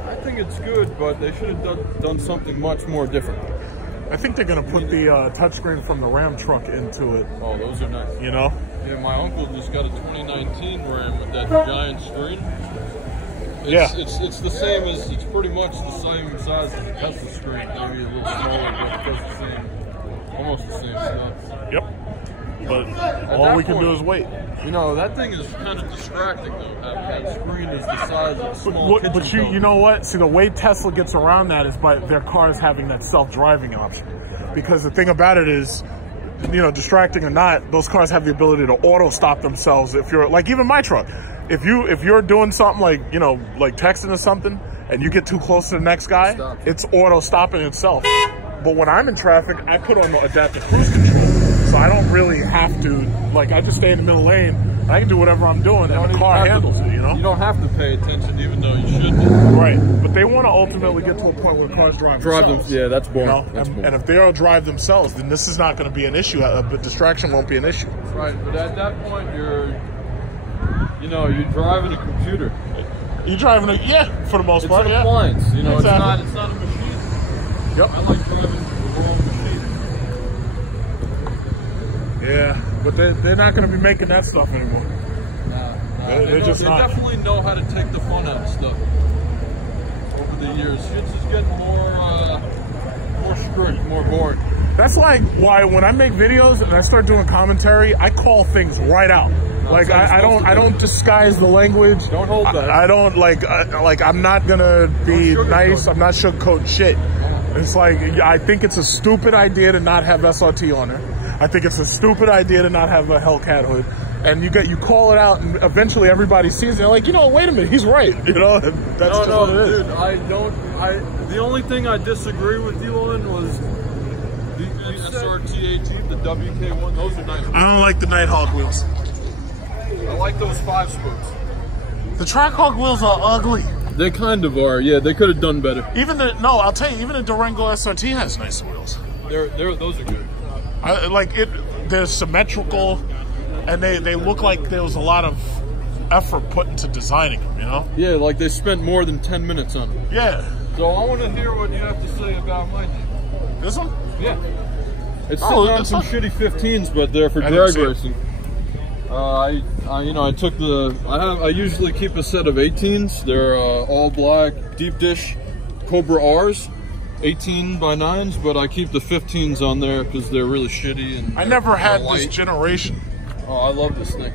I think it's good, but they should have done something much more different. I think they're going to put the touchscreen from the Ram truck into it. Oh, those are nice. Yeah, my uncle just got a 2019 Ram with that giant screen. It's the same as, it's pretty much the same size as a Tesla screen, maybe a little smaller, but it does the same, almost the same stuff. Yep. But all we can do is wait. That thing is kind of distracting, though. That screen is the size of a small kitchen But you know what? See, the way Tesla gets around that is by their cars having that self-driving option. Because the thing about it is, distracting or not, those cars have the ability to auto-stop themselves. If you're, like even my truck, if you're doing something like, like texting or something, and you get too close to the next guy, it's auto-stopping itself. But when I'm in traffic, I put on the adaptive cruise control. So I don't really have to, like, I just stay in the middle lane. I can do whatever I'm doing, and the car handles it, you know? You don't have to pay attention even though you should. Right. But they want to ultimately get to a point where the cars drive themselves. Yeah, that's boring. You know? And if they all drive themselves, then this is not going to be an issue. But distraction won't be an issue. Right, but at that point, you're driving a computer. You're driving yeah, for the most part, It's an appliance, you know, exactly. it's not a machine. Yep. I like driving the wrong machine. Yeah, but they're not going to be making that stuff anymore. They definitely know how to take the fun out of stuff. Over the years, shit's just getting more strict, more boring. That's like why when I make videos and I start doing commentary, I call things right out. Like I don't disguise the language. Don't hold that. I don't like I'm not gonna be nice. I'm not sugarcoating shit. It's like I think it's a stupid idea to not have SRT on there. I think it's a stupid idea to not have a Hellcat hood. And you call it out, and eventually everybody sees it. They're like, wait a minute, he's right. You know, that's just what it is. Dude, the only thing I disagree with you on was the SRT-AT, the WK1. Those are nice. I don't like the Nighthawk wheels. I like those 5 spokes. The Trackhawk wheels are ugly. They kind of are. Yeah, they could have done better. I'll tell you, even the Durango SRT has nice wheels. Those are good. They're symmetrical. And they look like there was a lot of effort put into designing them, you know? Yeah, like they spent more than 10 minutes on them. Yeah. So I want to hear what you have to say about my Jeep. This one? Yeah. It's sitting on some shitty 15s, but they're for drag racing. I usually keep a set of 18s. They're all black, deep dish Cobra R's. 18 by 9s, but I keep the 15s on there because they're really shitty. And I never had this generation. Oh, I love this thing.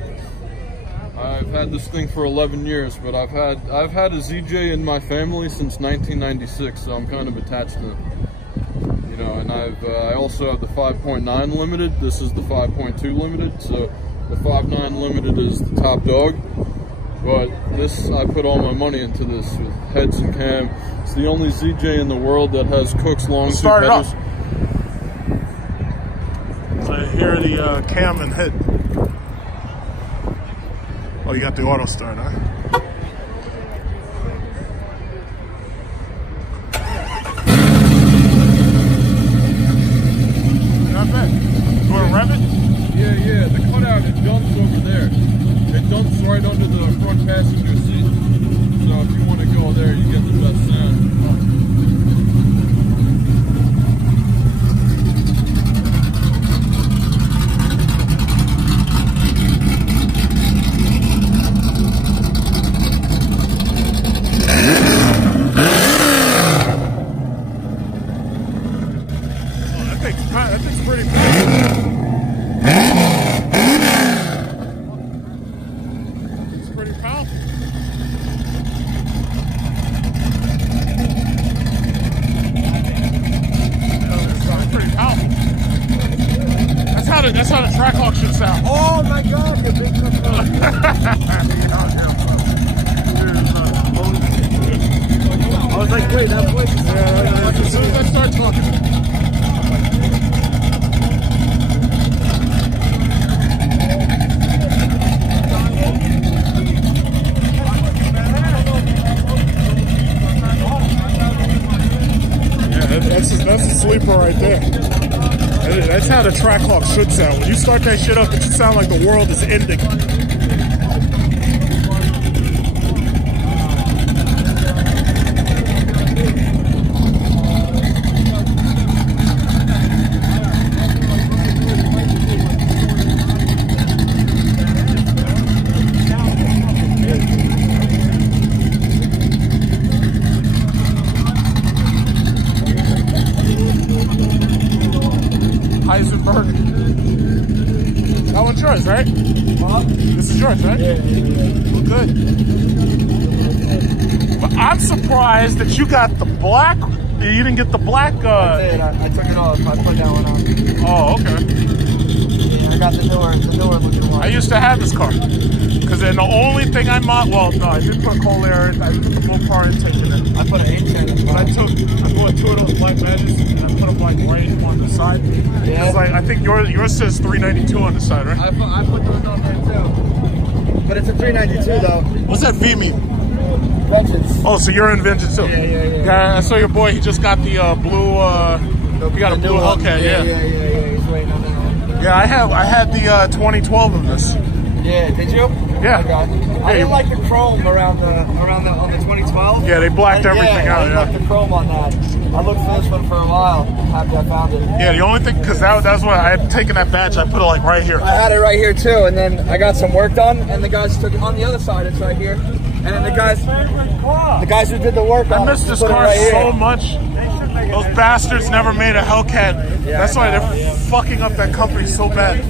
I've had this thing for 11 years, but I've had a ZJ in my family since 1996, so I'm kind of attached to them. You know, and I also have the 5.9 limited. This is the 5.2 limited, so the 5.9 limited is the top dog. But this, I put all my money into this with heads and cam. It's the only ZJ in the world that has Cook's long tube headers. So here are the cam and head. Oh, you got the auto start, huh? Not bad. You want to rev it? Yeah. The cutout, it dumps over there. It dumps right under the front passenger seat. So if you want to go there, you get the best sound. That thing's pretty big. It's pretty powerful. It's pretty powerful. That's how the Trackhawk should sound. Oh my God, you big I was like, wait, that voice is... Yeah, as soon as I start talking. That's a sleeper right there. That's how the Trackhawk should sound. When you start that shit up, it should sound like the world is ending. That one's yours, right? This is yours, right? Yeah. Well, good. But I'm surprised that you got the black. You didn't get the black. I took it off. I put that one on. Oh, okay. I got the newer looking one. I used to have this car. Because then the only thing I did put cold air in. I put the MOPAR intake in it. I put an intake in it. But I bought 2 of those black badges and I put them like right on the side. Yeah. It's like, I think yours says 392 on the side, right? I put those on there too. But it's a 392 though. What's that V mean? Vengeance. Oh, so you're in Vengeance too? Yeah. I saw your boy, he just got the blue, he got a blue Hellcat, Yeah, he's waiting on that one. Yeah, I had the 2012 of this. Yeah, did you? Yeah. Okay. I didn't like the chrome on the 2012. Yeah, they blacked everything out. I didn't like the chrome on that. I looked for this one for a while. Happy I found it. Yeah, the only thing, because that was what I had taken that badge, I put it like right here. I had it right here too, and then I got some work done, and the guys took it on the other side. It's right here, and then the guys who did the work on it. I miss this car so much. Those bastards never made a Hellcat. Yeah, that's why they're fucking up that company so bad.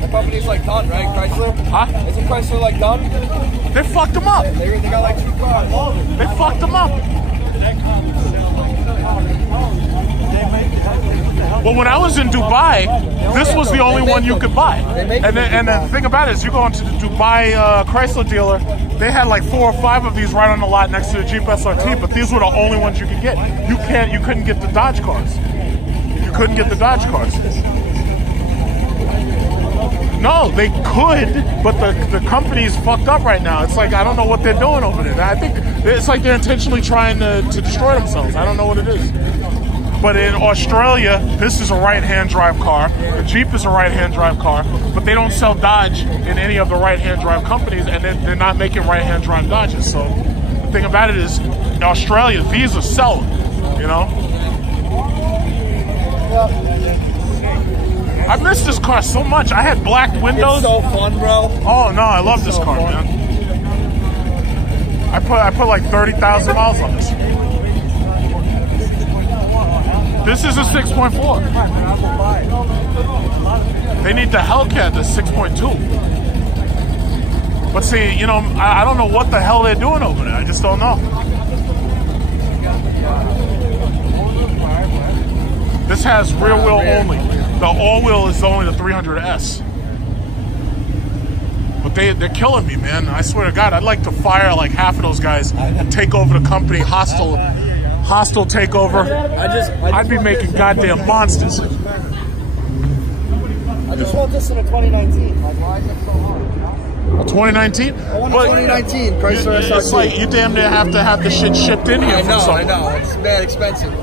The company's like done, right, Chrysler? Huh? Isn't Chrysler like done? They fucked them up. They got like 2 cars. They fucked them up. But when I was in Dubai, this was the only one you could buy. And the thing about it is, you go into the Dubai Chrysler dealer, they had like 4 or 5 of these right on the lot next to the Jeep SRT, but these were the only ones you could get. You couldn't get the Dodge cars. You couldn't get the Dodge cars. No, they could, but the company's fucked up right now. It's like, I don't know what they're doing over there. I think it's like they're intentionally trying to destroy themselves. I don't know what it is. But in Australia, this is a right-hand drive car. The Jeep is a right-hand drive car, but they don't sell Dodge in any of the right-hand drive companies, and they're not making right-hand drive Dodges. So the thing about it is, in Australia, these are selling, you know? I miss this car so much. I had black windows. It's so fun, bro. Oh no, I love this car, man. I put like 30,000 miles on this. This is a 6.4. They need the Hellcat, the 6.2. But see, you know, I don't know what the hell they're doing over there. I just don't know. This has rear wheel only. The all-wheel is only the 300S. But they're killing me, man. I swear to God, I'd like to fire like half of those guys and take over the company, hostile takeover. I'd be making goddamn monsters. I just want this in a 2019. Like, why is it so hard? A 2019? I want a 2019 Chrysler SRT. It's like you damn near have to have the shit shipped in here from somewhere. I know. It's mad expensive.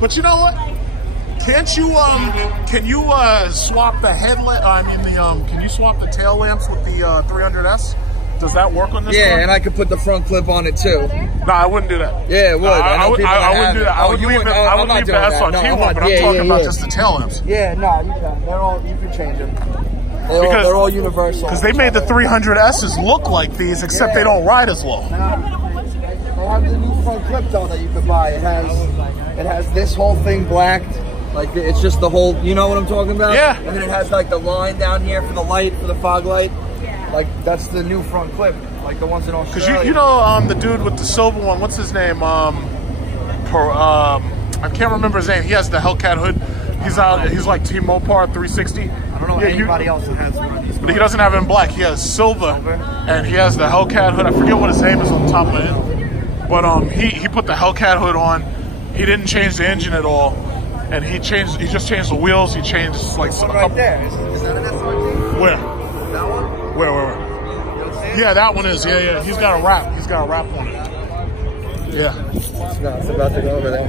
But you know what? Can't you can you swap the headlight? I mean can you swap the tail lamps with the 300S? Does that work on this car? Yeah, and I could put the front clip on it too. No, I wouldn't do that. Yeah, it would. I wouldn't do that. I would leave the SRT one, but I'm talking about just the tail lamps. Yeah, no, you can. You can change them. They're all universal. Because they made the 300Ss look like these, except they don't ride as well. They have the new front clip though that you could buy. It has this whole thing blacked. Like it's just the whole, you know what I'm talking about? Yeah. And then it has like the line down here for the light, for the fog light. Like that's the new front clip, like the ones in Australia. Because you know the dude with the silver one, what's his name? I can't remember his name. He has the Hellcat hood. He's like Team Mopar 360. I don't know anybody else that has one of these. But he doesn't have it in black. He has silver, and he has the Hellcat hood. I forget what his name is on the top of my head. But he put the Hellcat hood on. He didn't change the engine at all, and he just changed the wheels. He changed like some. Right there. Is that an SRT? Where? That one? Where? Yeah, that one is. Yeah. He's got a wrap. He's got a wrap on it. Yeah. No, it's about to go over there.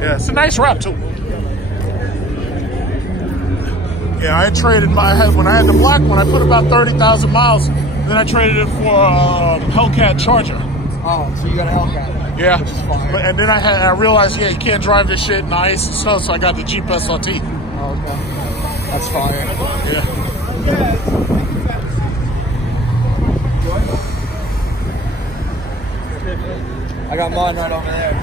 Yeah, it's a nice wrap too. Yeah, I traded when I had the black one, I put about 30,000 miles. Then I traded it for a Hellcat Charger. Oh, so you got a Hellcat? Yeah. Which is fire. And then I realized, yeah, you can't drive this shit in the ice and snow, so I got the Jeep SRT. Oh, okay. That's fire. Yeah. I got mine right over there.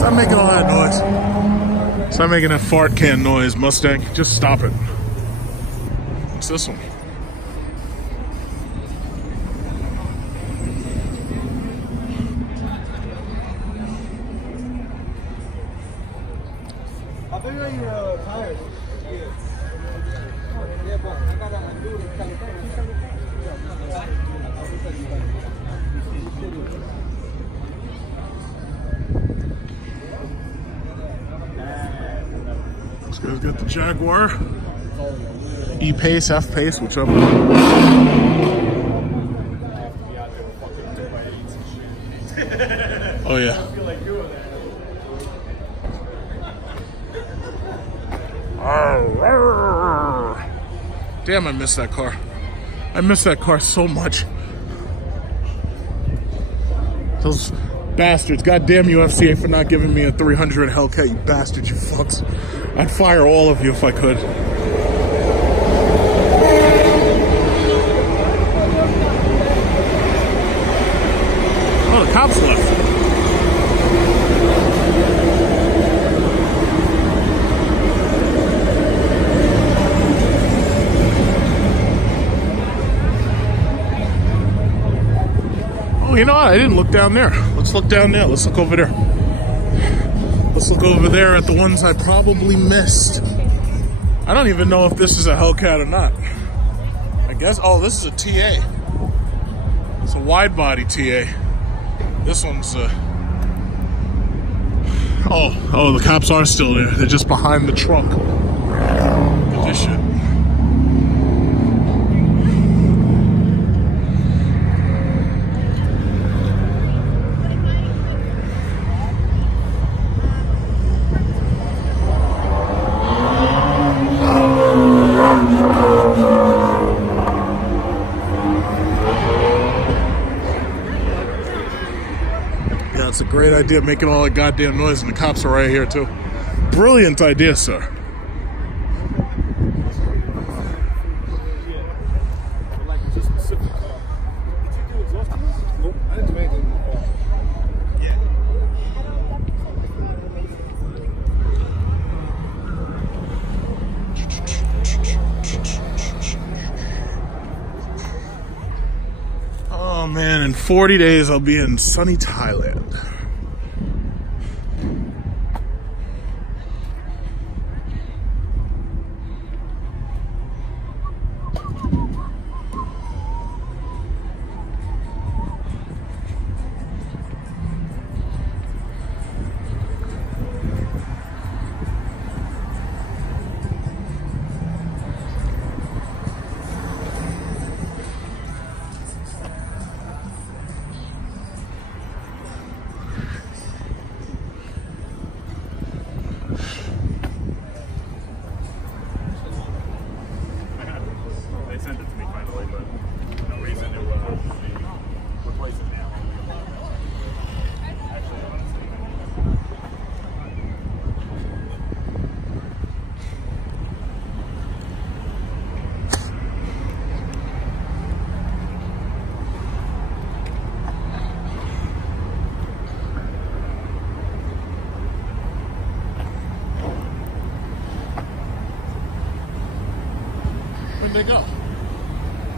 Stop making all that noise. Stop making that fart can noise, Mustang. Just stop it. What's this one? I'll figure out your tires. Yeah, but I gotta do it in California. This guy's got the Jaguar. E-Pace, F-Pace, whichever. Oh, yeah. Damn, I miss that car. I miss that car so much. Those bastards. Goddamn UFCA for not giving me a 300 Hellcat, you bastards, you fucks. I'd fire all of you if I could. Oh, the cops left. Oh, you know what? I didn't look down there. Let's look down there. Let's look over there. Let's look over there at the ones I probably missed. I don't even know if this is a Hellcat or not. I guess, oh, this is a TA. It's a wide body TA. This one's oh, the cops are still there. They're just behind the truck. Look at this shit. It's a great idea, making all that goddamn noise, and the cops are right here too. Brilliant idea, sir. Oh man, in 40 days I'll be in sunny Thailand. Where'd they go?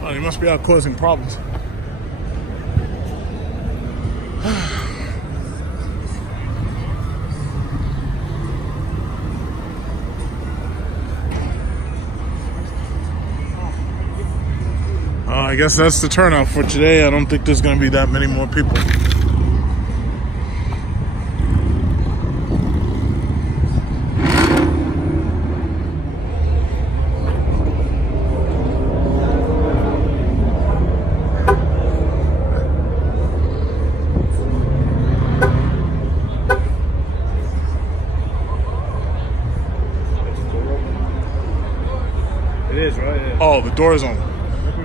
Oh, they must be out causing problems. I guess that's the turnout for today. I don't think there's going to be that many more people. It is, right? Yeah. Oh, the door's on.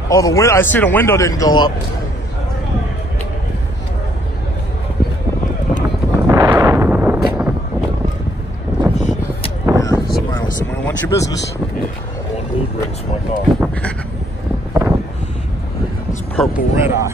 Oh, I see the window didn't go up. Yeah, somebody wants your business. One mood rings my car. This purple red eye.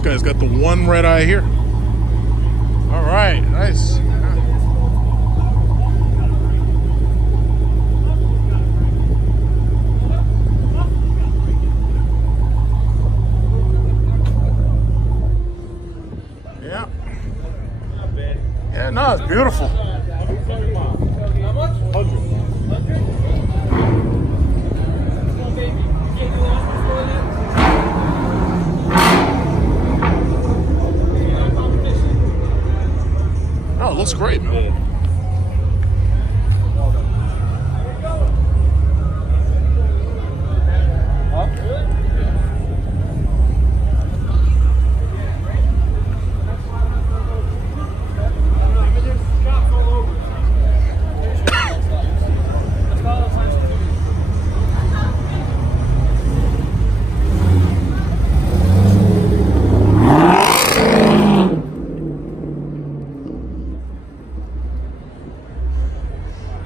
This guy's got the one red eye here. All right, nice. Yeah. Yeah, no, it's beautiful. How much? 100. Oh, it looks great, man.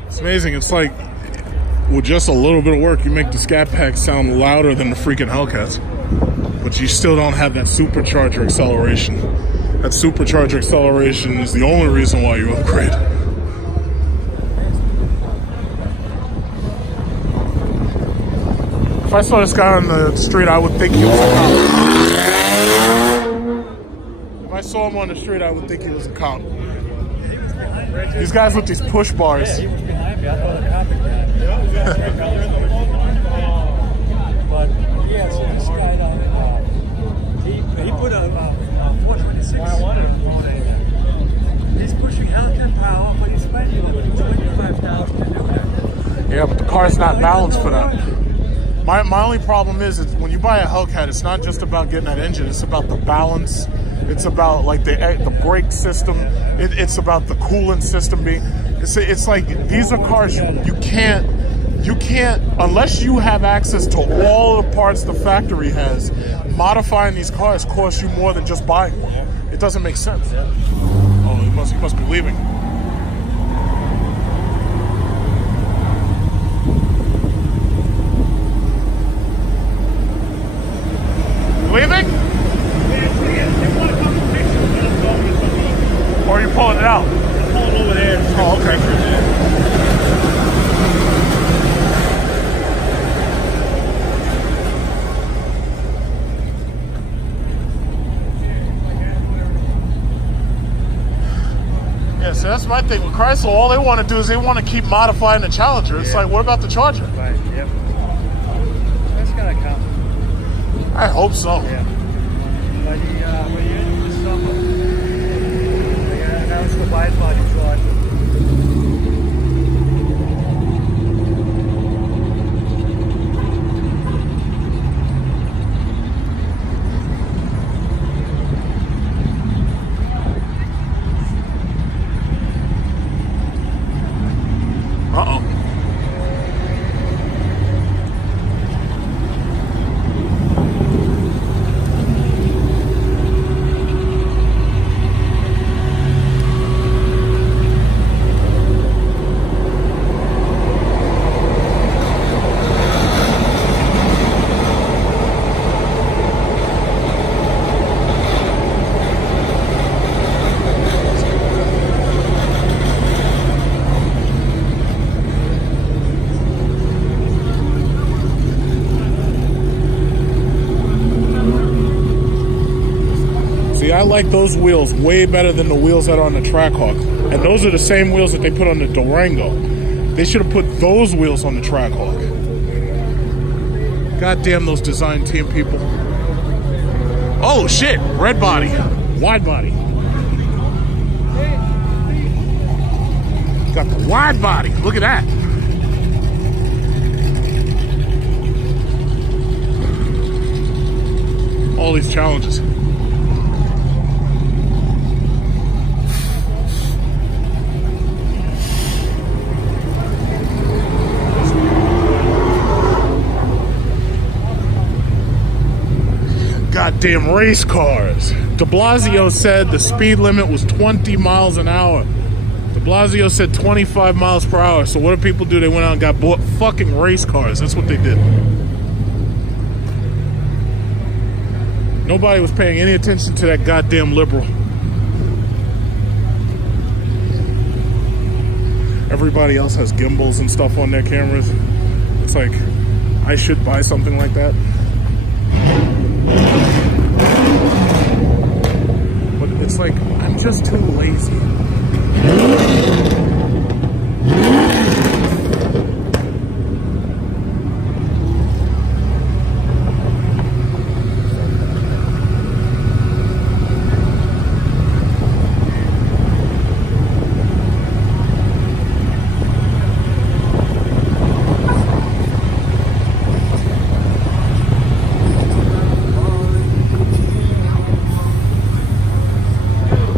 It's amazing. It's like, with just a little bit of work, you make the Scat Pack sound louder than the freaking Hellcats. But you still don't have that supercharger acceleration. That supercharger acceleration is the only reason why you upgrade. If I saw this guy on the street, I would think he was a cop. If I saw him on the street, I would think he was a cop. These guys with these push bars. Yeah, he was behind me. I thought a cop had But yeah, so this guy down he put a 426. I wanted him. He's pushing Hellcat power, but he's spending $25,000 to do that. Yeah, but the car's not balanced for that. My only problem is when you buy a Hellcat, it's not just about getting that engine. It's about the balance. It's about like the brake system. It's about the coolant system being. It's like these are cars you can't unless you have access to all the parts the factory has. Modifying these cars costs you more than just buying one. It doesn't make sense. Oh, he must be leaving. Leaving? Or are you pulling it out? I'm pulling over there. Oh, okay. Yeah, so that's my thing with Chrysler. All they want to do is they want to keep modifying the Challenger. It's like, what about the Charger? Right, yep. That's gonna come. I hope so. Yeah. But when you're in the summer, they announced the wide body Charger. Uh-oh. I like those wheels way better than the wheels that are on the Trackhawk. And those are the same wheels that they put on the Durango. They should have put those wheels on the Trackhawk. God damn those design team people. Oh shit, red body, wide body. Got the wide body, look at that. All these challenges. Goddamn race cars. De Blasio said the speed limit was 20 miles an hour. De Blasio said 25 miles per hour. So what do people do? They went out and got bought fucking race cars. That's what they did. Nobody was paying any attention to that goddamn liberal. Everybody else has gimbals and stuff on their cameras. It's like, I should buy something like that. But it's like, I'm just too lazy.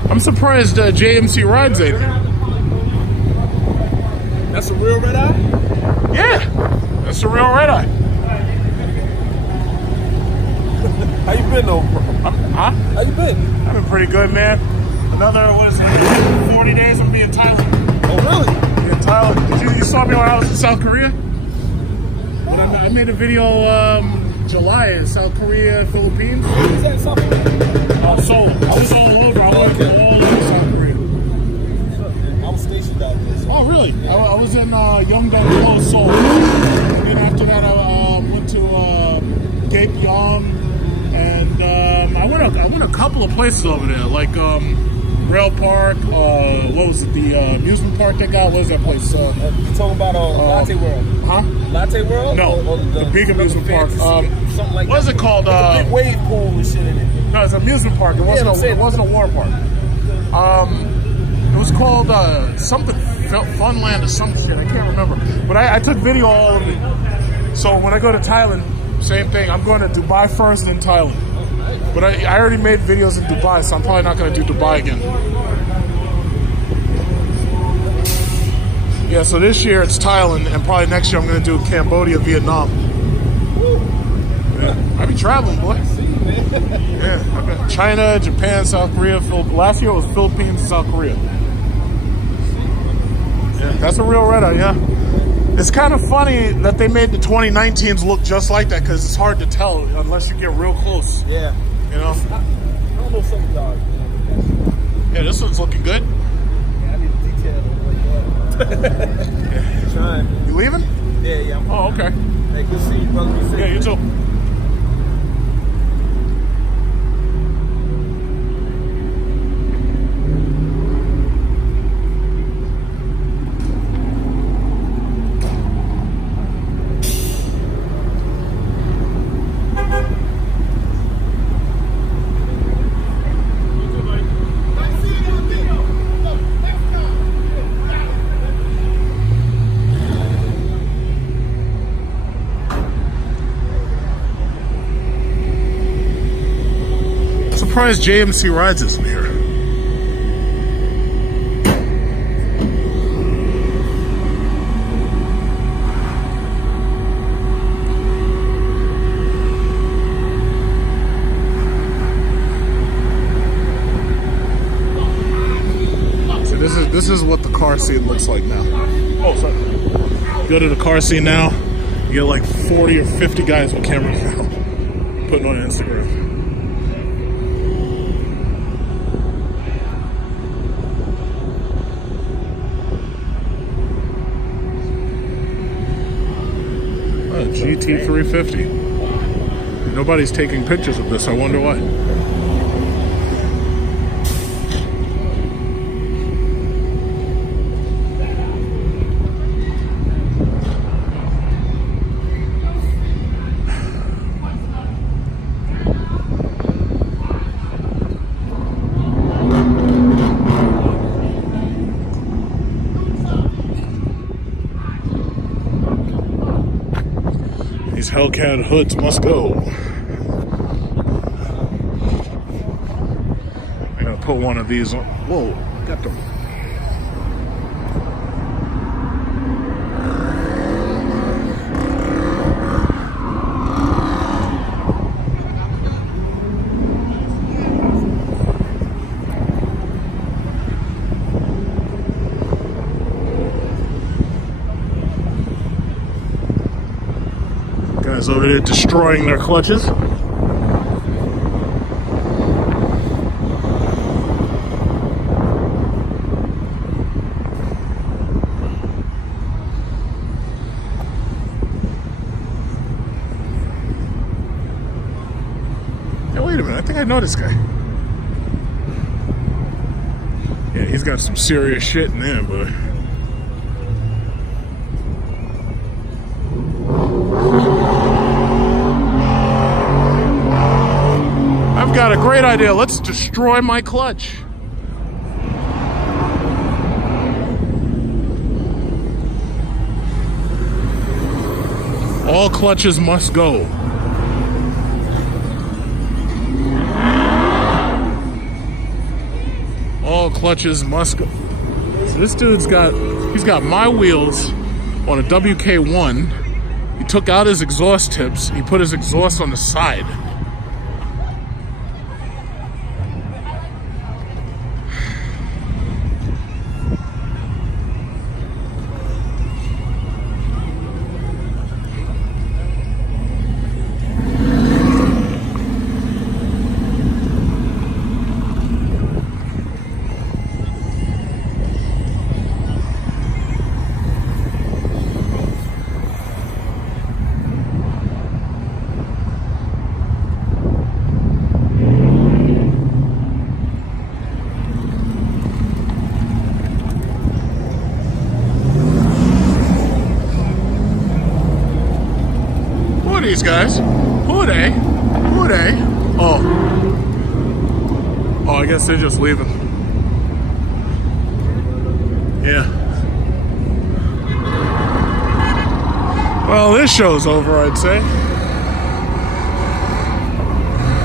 I'm surprised JMC rides ain't here. That's a real red eye? Yeah, that's a real red eye. How you been though, bro? Huh? How you been? I've been pretty good, man. Another, what is it, 40 days I'm being Thailand. Oh, really? In Thailand. You saw me when I was in South Korea? But I made a video July in South Korea, Philippines. Is that something? Seoul. I was all over. I went all over South Korea. I was stationed out there. So. Oh, really? I was in Yeongdong, Seoul. And after that, I went to Gapyeong, and I went a couple of places over there, like Rail Park. What was it? The amusement park they got. What was that place? You talking about Latte World? Huh? Latte World? No, or the big amusement park. Something like what is it called? With the big wave pool and shit in it. No, it's an amusement park. It wasn't a water park. It was called something Funland or some shit. I can't remember. But I took video all of it. So when I go to Thailand, same thing. I'm going to Dubai first and then Thailand. But I already made videos in Dubai, so I'm probably not going to do Dubai again. Yeah, so this year it's Thailand, and probably next year I'm going to do Cambodia, Vietnam. Yeah, I be traveling, boy. Yeah, I got China, Japan, South Korea. Last year it was Philippines and South Korea. Yeah, that's a real red eye, yeah. It's kind of funny that they made the 2019s look just like that, because it's hard to tell unless you get real close. Yeah. You know? I don't know some dogs. Yeah, this one's looking good. Yeah, I need a detail like that. Trying. You leaving? Yeah, I'm Oh, okay. Hey, good to see you, brother. Yeah, you too. Surprised JMC Rides isn't here. So this is what the car scene looks like now. Oh, sorry. Go to the car scene now. You get like 40 or 50 guys with cameras now, putting on Instagram. GT350. Nobody's taking pictures of this. I wonder why. These Hellcat hoods must go. I'm gonna put one of these on. Whoa, got them. Guys over there destroying their clutches. Hey, wait a minute. I think I know this guy. Yeah, he's got some serious shit in there, but... I've got a great idea. Let's destroy my clutch. All clutches must go. All clutches must go. So this dude's he's got my wheels on a WK1. He took out his exhaust tips. He put his exhaust on the side. These guys, who are they? Who are they? Oh, I guess they're just leaving. Yeah. Well, this show's over, I'd say.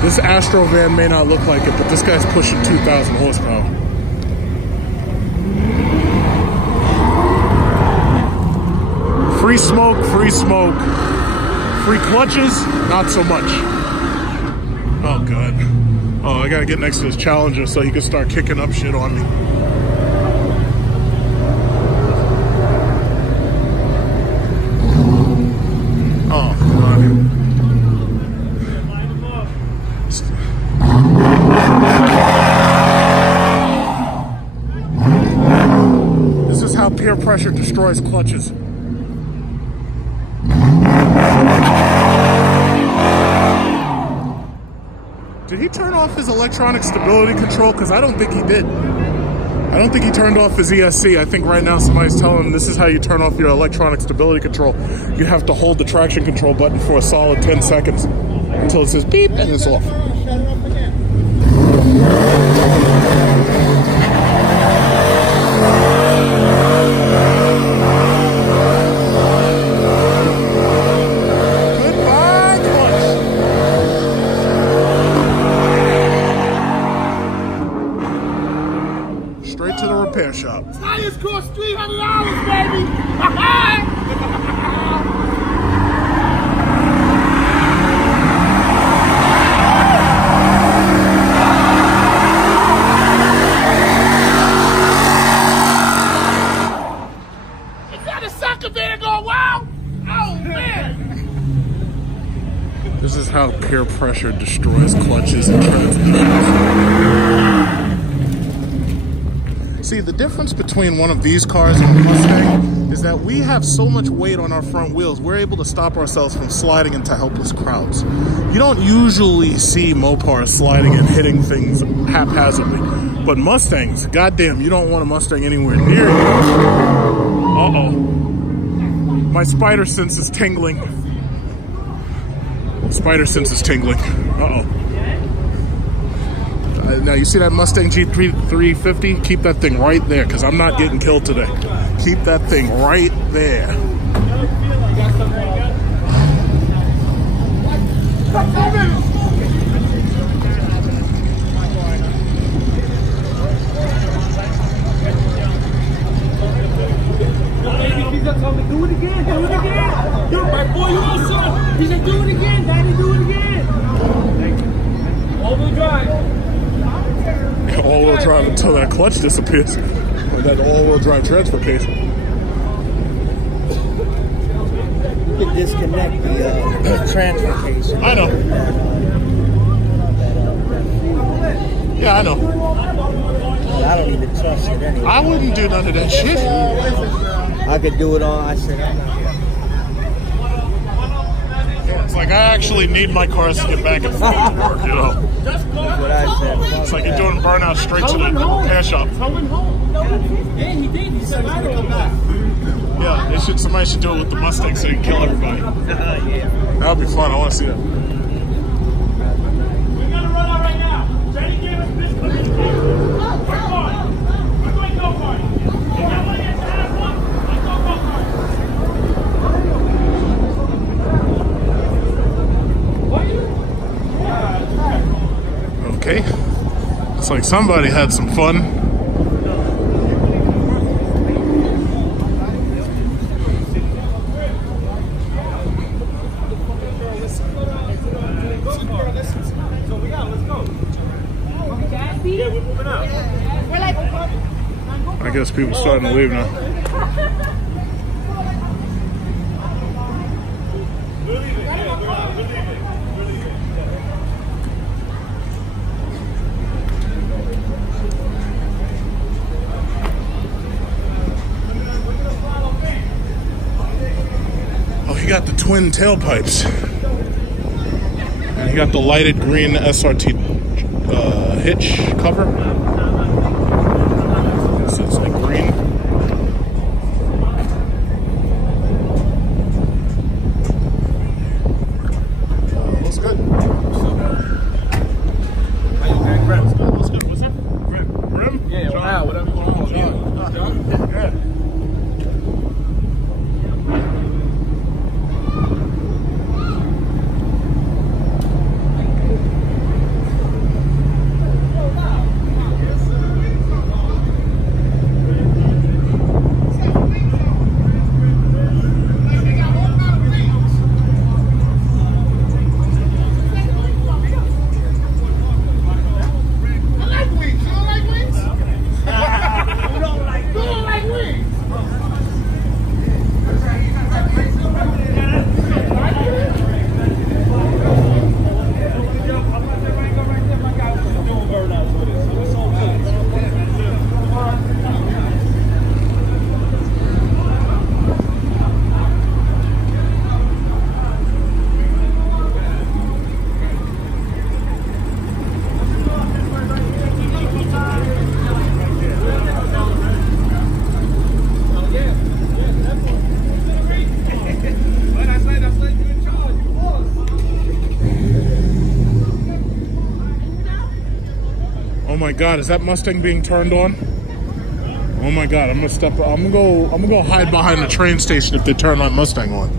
This Astro van may not look like it, but this guy's pushing 2,000 horsepower. Free smoke, free smoke. Free clutches, not so much. Oh, God. Oh, I gotta get next to this Challenger so he can start kicking up shit on me. Oh, God. This is how peer pressure destroys clutches. Did he turn off his electronic stability control? Because I don't think he did. I don't think he turned off his ESC. I think right now somebody's telling him this is how you turn off your electronic stability control. You have to hold the traction control button for a solid 10 seconds until it says beep and it's off. Repair shop. Tires cost $300, baby. Is that a sucker van going wild? Oh man! This is how peer pressure destroys clutches and transmissions. See, the difference between one of these cars and a Mustang is that we have so much weight on our front wheels, we're able to stop ourselves from sliding into helpless crowds. You don't usually see Mopars sliding and hitting things haphazardly. But Mustangs, goddamn, you don't want a Mustang anywhere near you. Uh-oh. My spider sense is tingling. Spider sense is tingling. Uh-oh. Now, you see that Mustang G350? Keep that thing right there, because I'm not getting killed today. Keep that thing right there. Do it again, do it again. Do it, my boy, you son. He said, do it again, Daddy, do it again. All-wheel drive. All-wheel drive until that clutch disappears. Or that all-wheel drive transfer case. You can disconnect the transfer case. I know. Yeah, I know. I don't even trust it anyway. I wouldn't do none of that shit. I could do it all. I said, Yeah, it's like I actually need my cars to get back and forth to work, you know. That's what I said. It's like you're doing burnout straight to the repair shop. Going home. Yeah, he did. He said, "I come back." Yeah, somebody should do it with the Mustang so you can kill everybody. Yeah. That would be fun. I want to see that. We're gonna run out right now. Jenny gave us this. We're going go-kart. We're going go-kart. If everybody gets to have one, let's go go-kart. Okay. It's like somebody had some fun. I guess people starting to leave now. Oh, he got the twin tailpipes. And he got the lighted green SRT hitch cover. So it's like green. Looks good. Looks good. What's up? Grim? Yeah, wow, whatever you want to call it. Yeah. Oh my God, is that Mustang being turned on? Oh my God, I'm gonna go hide behind the train station if they turn my Mustang on.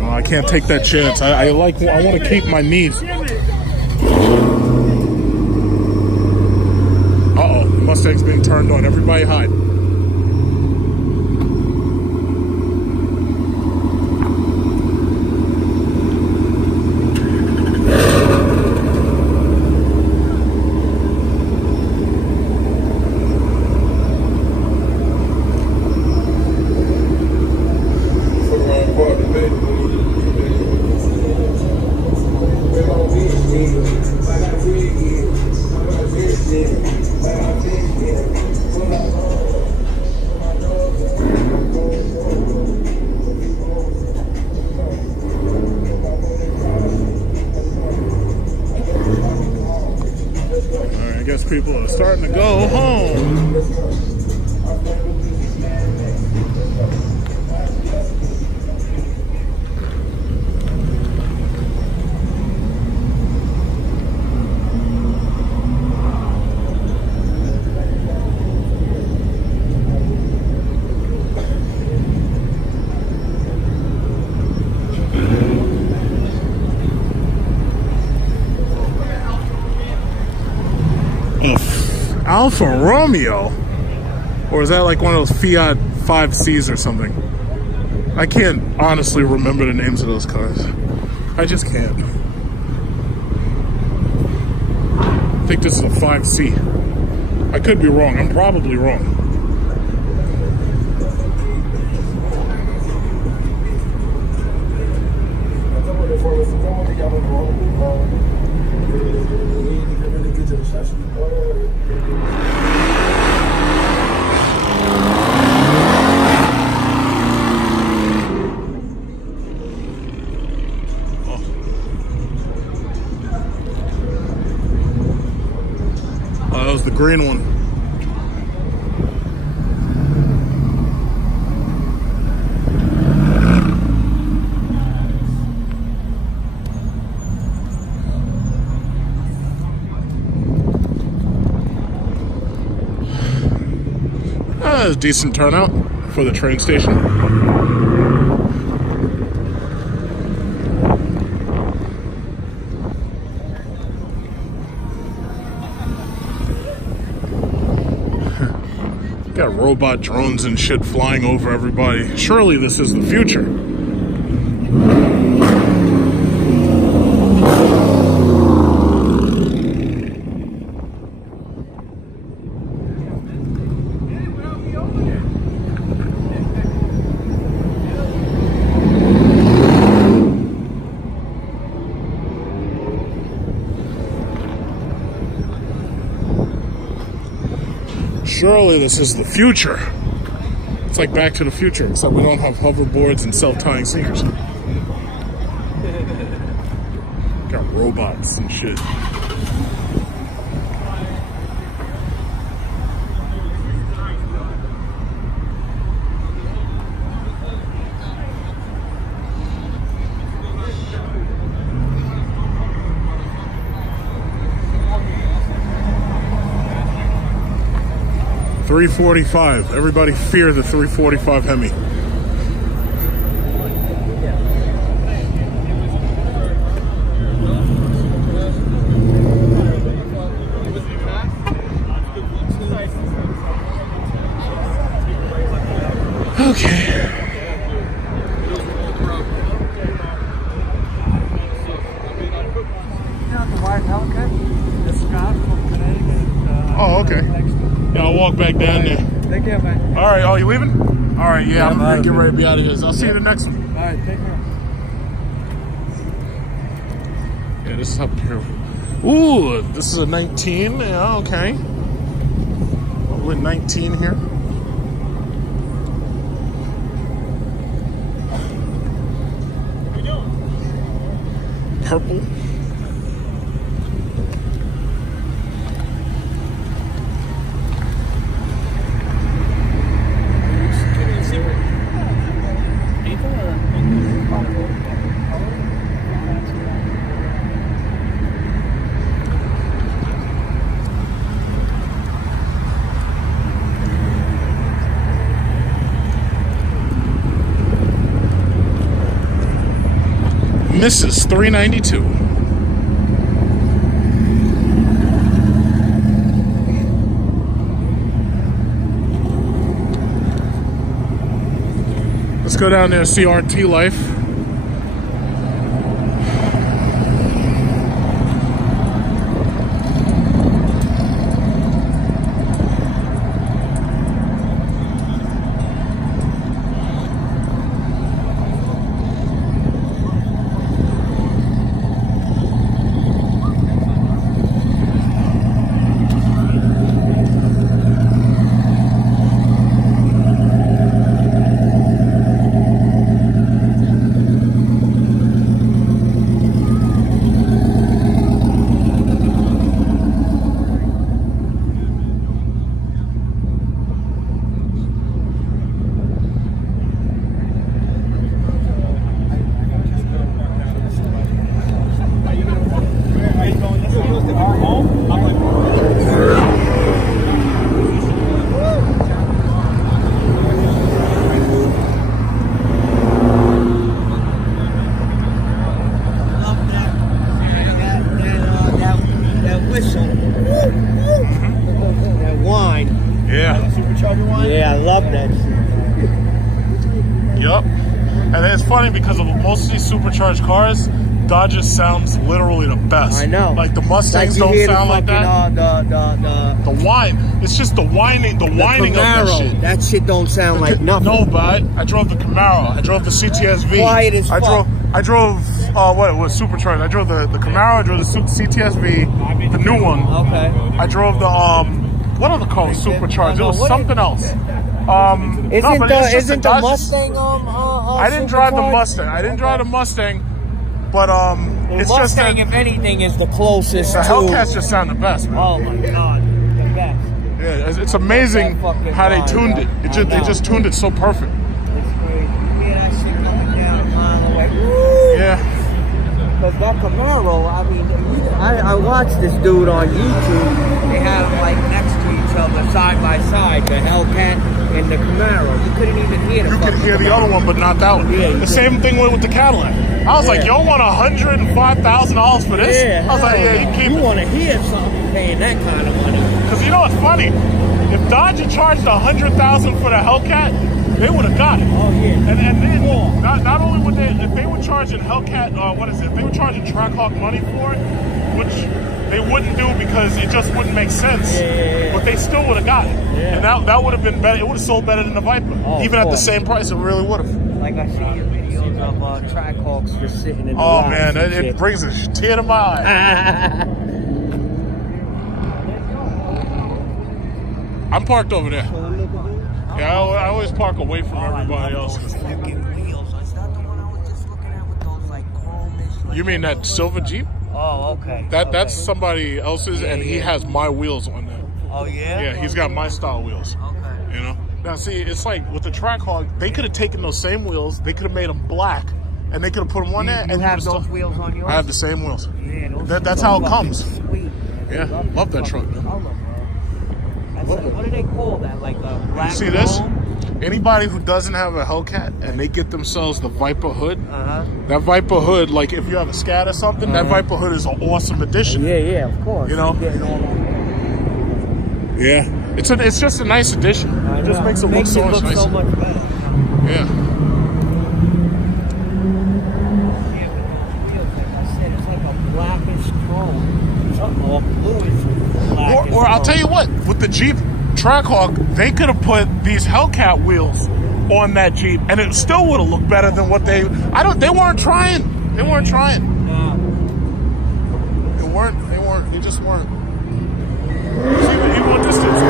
No, I can't take that chance. I want to keep my knees. Uh-oh, the Mustang's being turned on. Everybody hide. I guess people are starting to go home. Alfa Romeo? Or is that like one of those Fiat 5Cs or something? I can't honestly remember the names of those cars. I just can't. I think this is a 5C. I could be wrong. I'm probably wrong. That was the green one. That was a decent turnout for the train station. Got robot drones and shit flying over everybody. Surely this is the future. Surely this is the future. It's like Back to the Future, except we don't have hoverboards and self-tying sneakers. Got robots and shit. $345. Everybody fear the 345 Hemi. Okay. Oh, okay. Yeah, I'll walk back down there. Take care, man. All right. Oh, you leaving? All right. Yeah, I'm gonna get ready to be out of here. I'll see you in the next one. All right. Take care. Yeah, this is up here. Ooh, this is a 19. Yeah, okay. We're 19 here. Purple. Mrs. 392. Let's go down there and see RT Life. Yeah, I love that shit. Yup. And it's funny because of most of these supercharged cars, Dodge just sounds literally the best. I know. Like the Mustangs don't sound like that. The whine. It's just the whining of that shit. That shit don't sound like nothing. No, but I drove the Camaro. I drove the CTSV. Quiet as fuck. I drove what it was supercharged. I drove the Camaro. I drove the CTSV, the new one. Okay. I drove the what other car was supercharged? It was something else. Isn't the Mustang I didn't drive the Mustang. I didn't drive the Mustang, but it's Mustang, just that if anything, is the closest. the Hellcats just sound the best, man. Oh my god. Yeah, it's amazing how they tuned it. They just tuned it so perfect. It's crazy. Yeah, that shit coming down a mile away. Woo! Yeah. Because that Camaro, I mean, I watched this dude on YouTube. They had them like next to each other, side by side, the Hellcat and the Camaro. You couldn't even hear the You could hear the other one, but not that one. Yeah, the same thing with the Cadillac. I was like, y'all want $105,000 for this? Yeah, I was like, yeah, you keep it. You want to hear something paying that kind of money. Because you know what's funny? If Dodge had charged $100,000 for the Hellcat, they would have got it. Oh, yeah. And then, not only would they, if they were charging Hellcat, if they were charging Trackhawk money for it, which they wouldn't do because it just wouldn't make sense, but they still would have got it. Yeah. And that would have been better. It would have sold better than the Viper. Oh, even at the same price, it really would have. Like I see your videos of Trackhawks just sitting in the Oh, man, it brings a tear to my eye. I'm parked over there. Yeah, I always park away from everybody else. You mean that silver Jeep? Oh, okay. That's somebody else's, and he has my wheels on that. Oh, yeah? Yeah, he's got my style wheels. Okay. You know? Now, see, it's like with the Trackhawk, they could have taken those same wheels, they could have made them black, and they could have put them on there. You have those wheels on yours? I have the same wheels. Yeah, that's how it comes. Sweet. Yeah, love that truck, man. What do they call that? Like a black You see this? dome? Anybody who doesn't have a Hellcat and they get themselves the Viper hood, that Viper hood, like if you have a Scat or something, that Viper hood is an awesome addition. Yeah, of course. You know? Yeah, it's just a nice addition. It just makes it look so much nicer. So much better. Yeah. It's like a blackish chrome. Something or bluish blackish Or I'll tell you what, with the Jeep Trackhawk, they could have put these Hellcat wheels on that Jeep, and it still would have looked better than what they. They weren't trying. They weren't trying. No. They weren't. They just weren't. Even with this distance.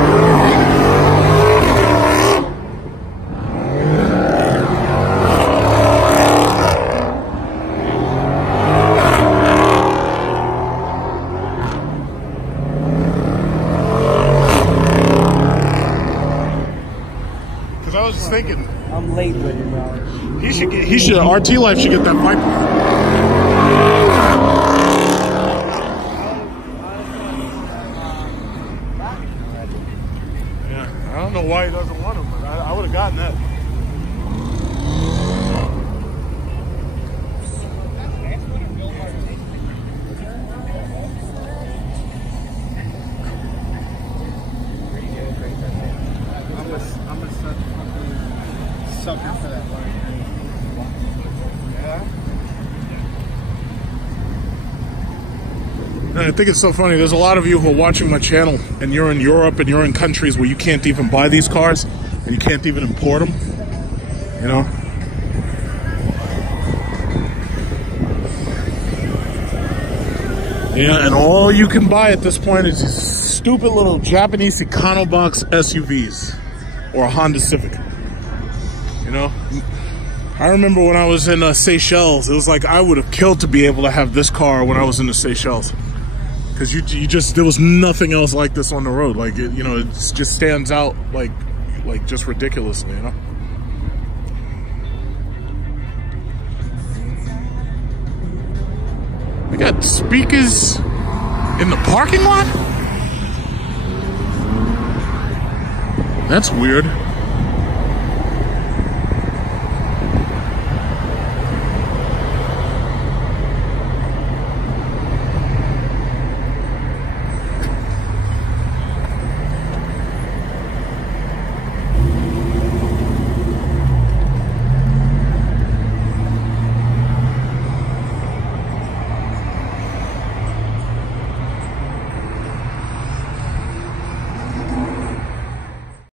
I was just thinking. I'm late with it, bro. RT Life should get that Viper. Yeah, I don't know why he doesn't want them, but I would have gotten that. Sucker for that one. And I think it's so funny. There's a lot of you who are watching my channel, and you're in Europe, and you're in countries where you can't even buy these cars, and you can't even import them. You know. Yeah, and all you can buy at this point is these stupid little Japanese Econobox SUVs or a Honda Civic. You know, I remember when I was in Seychelles, it was like I would have killed to be able to have this car when I was in the Seychelles, because there was nothing else like this on the road. Like it just stands out like just ridiculously, you know. They got speakers in the parking lot? That's weird.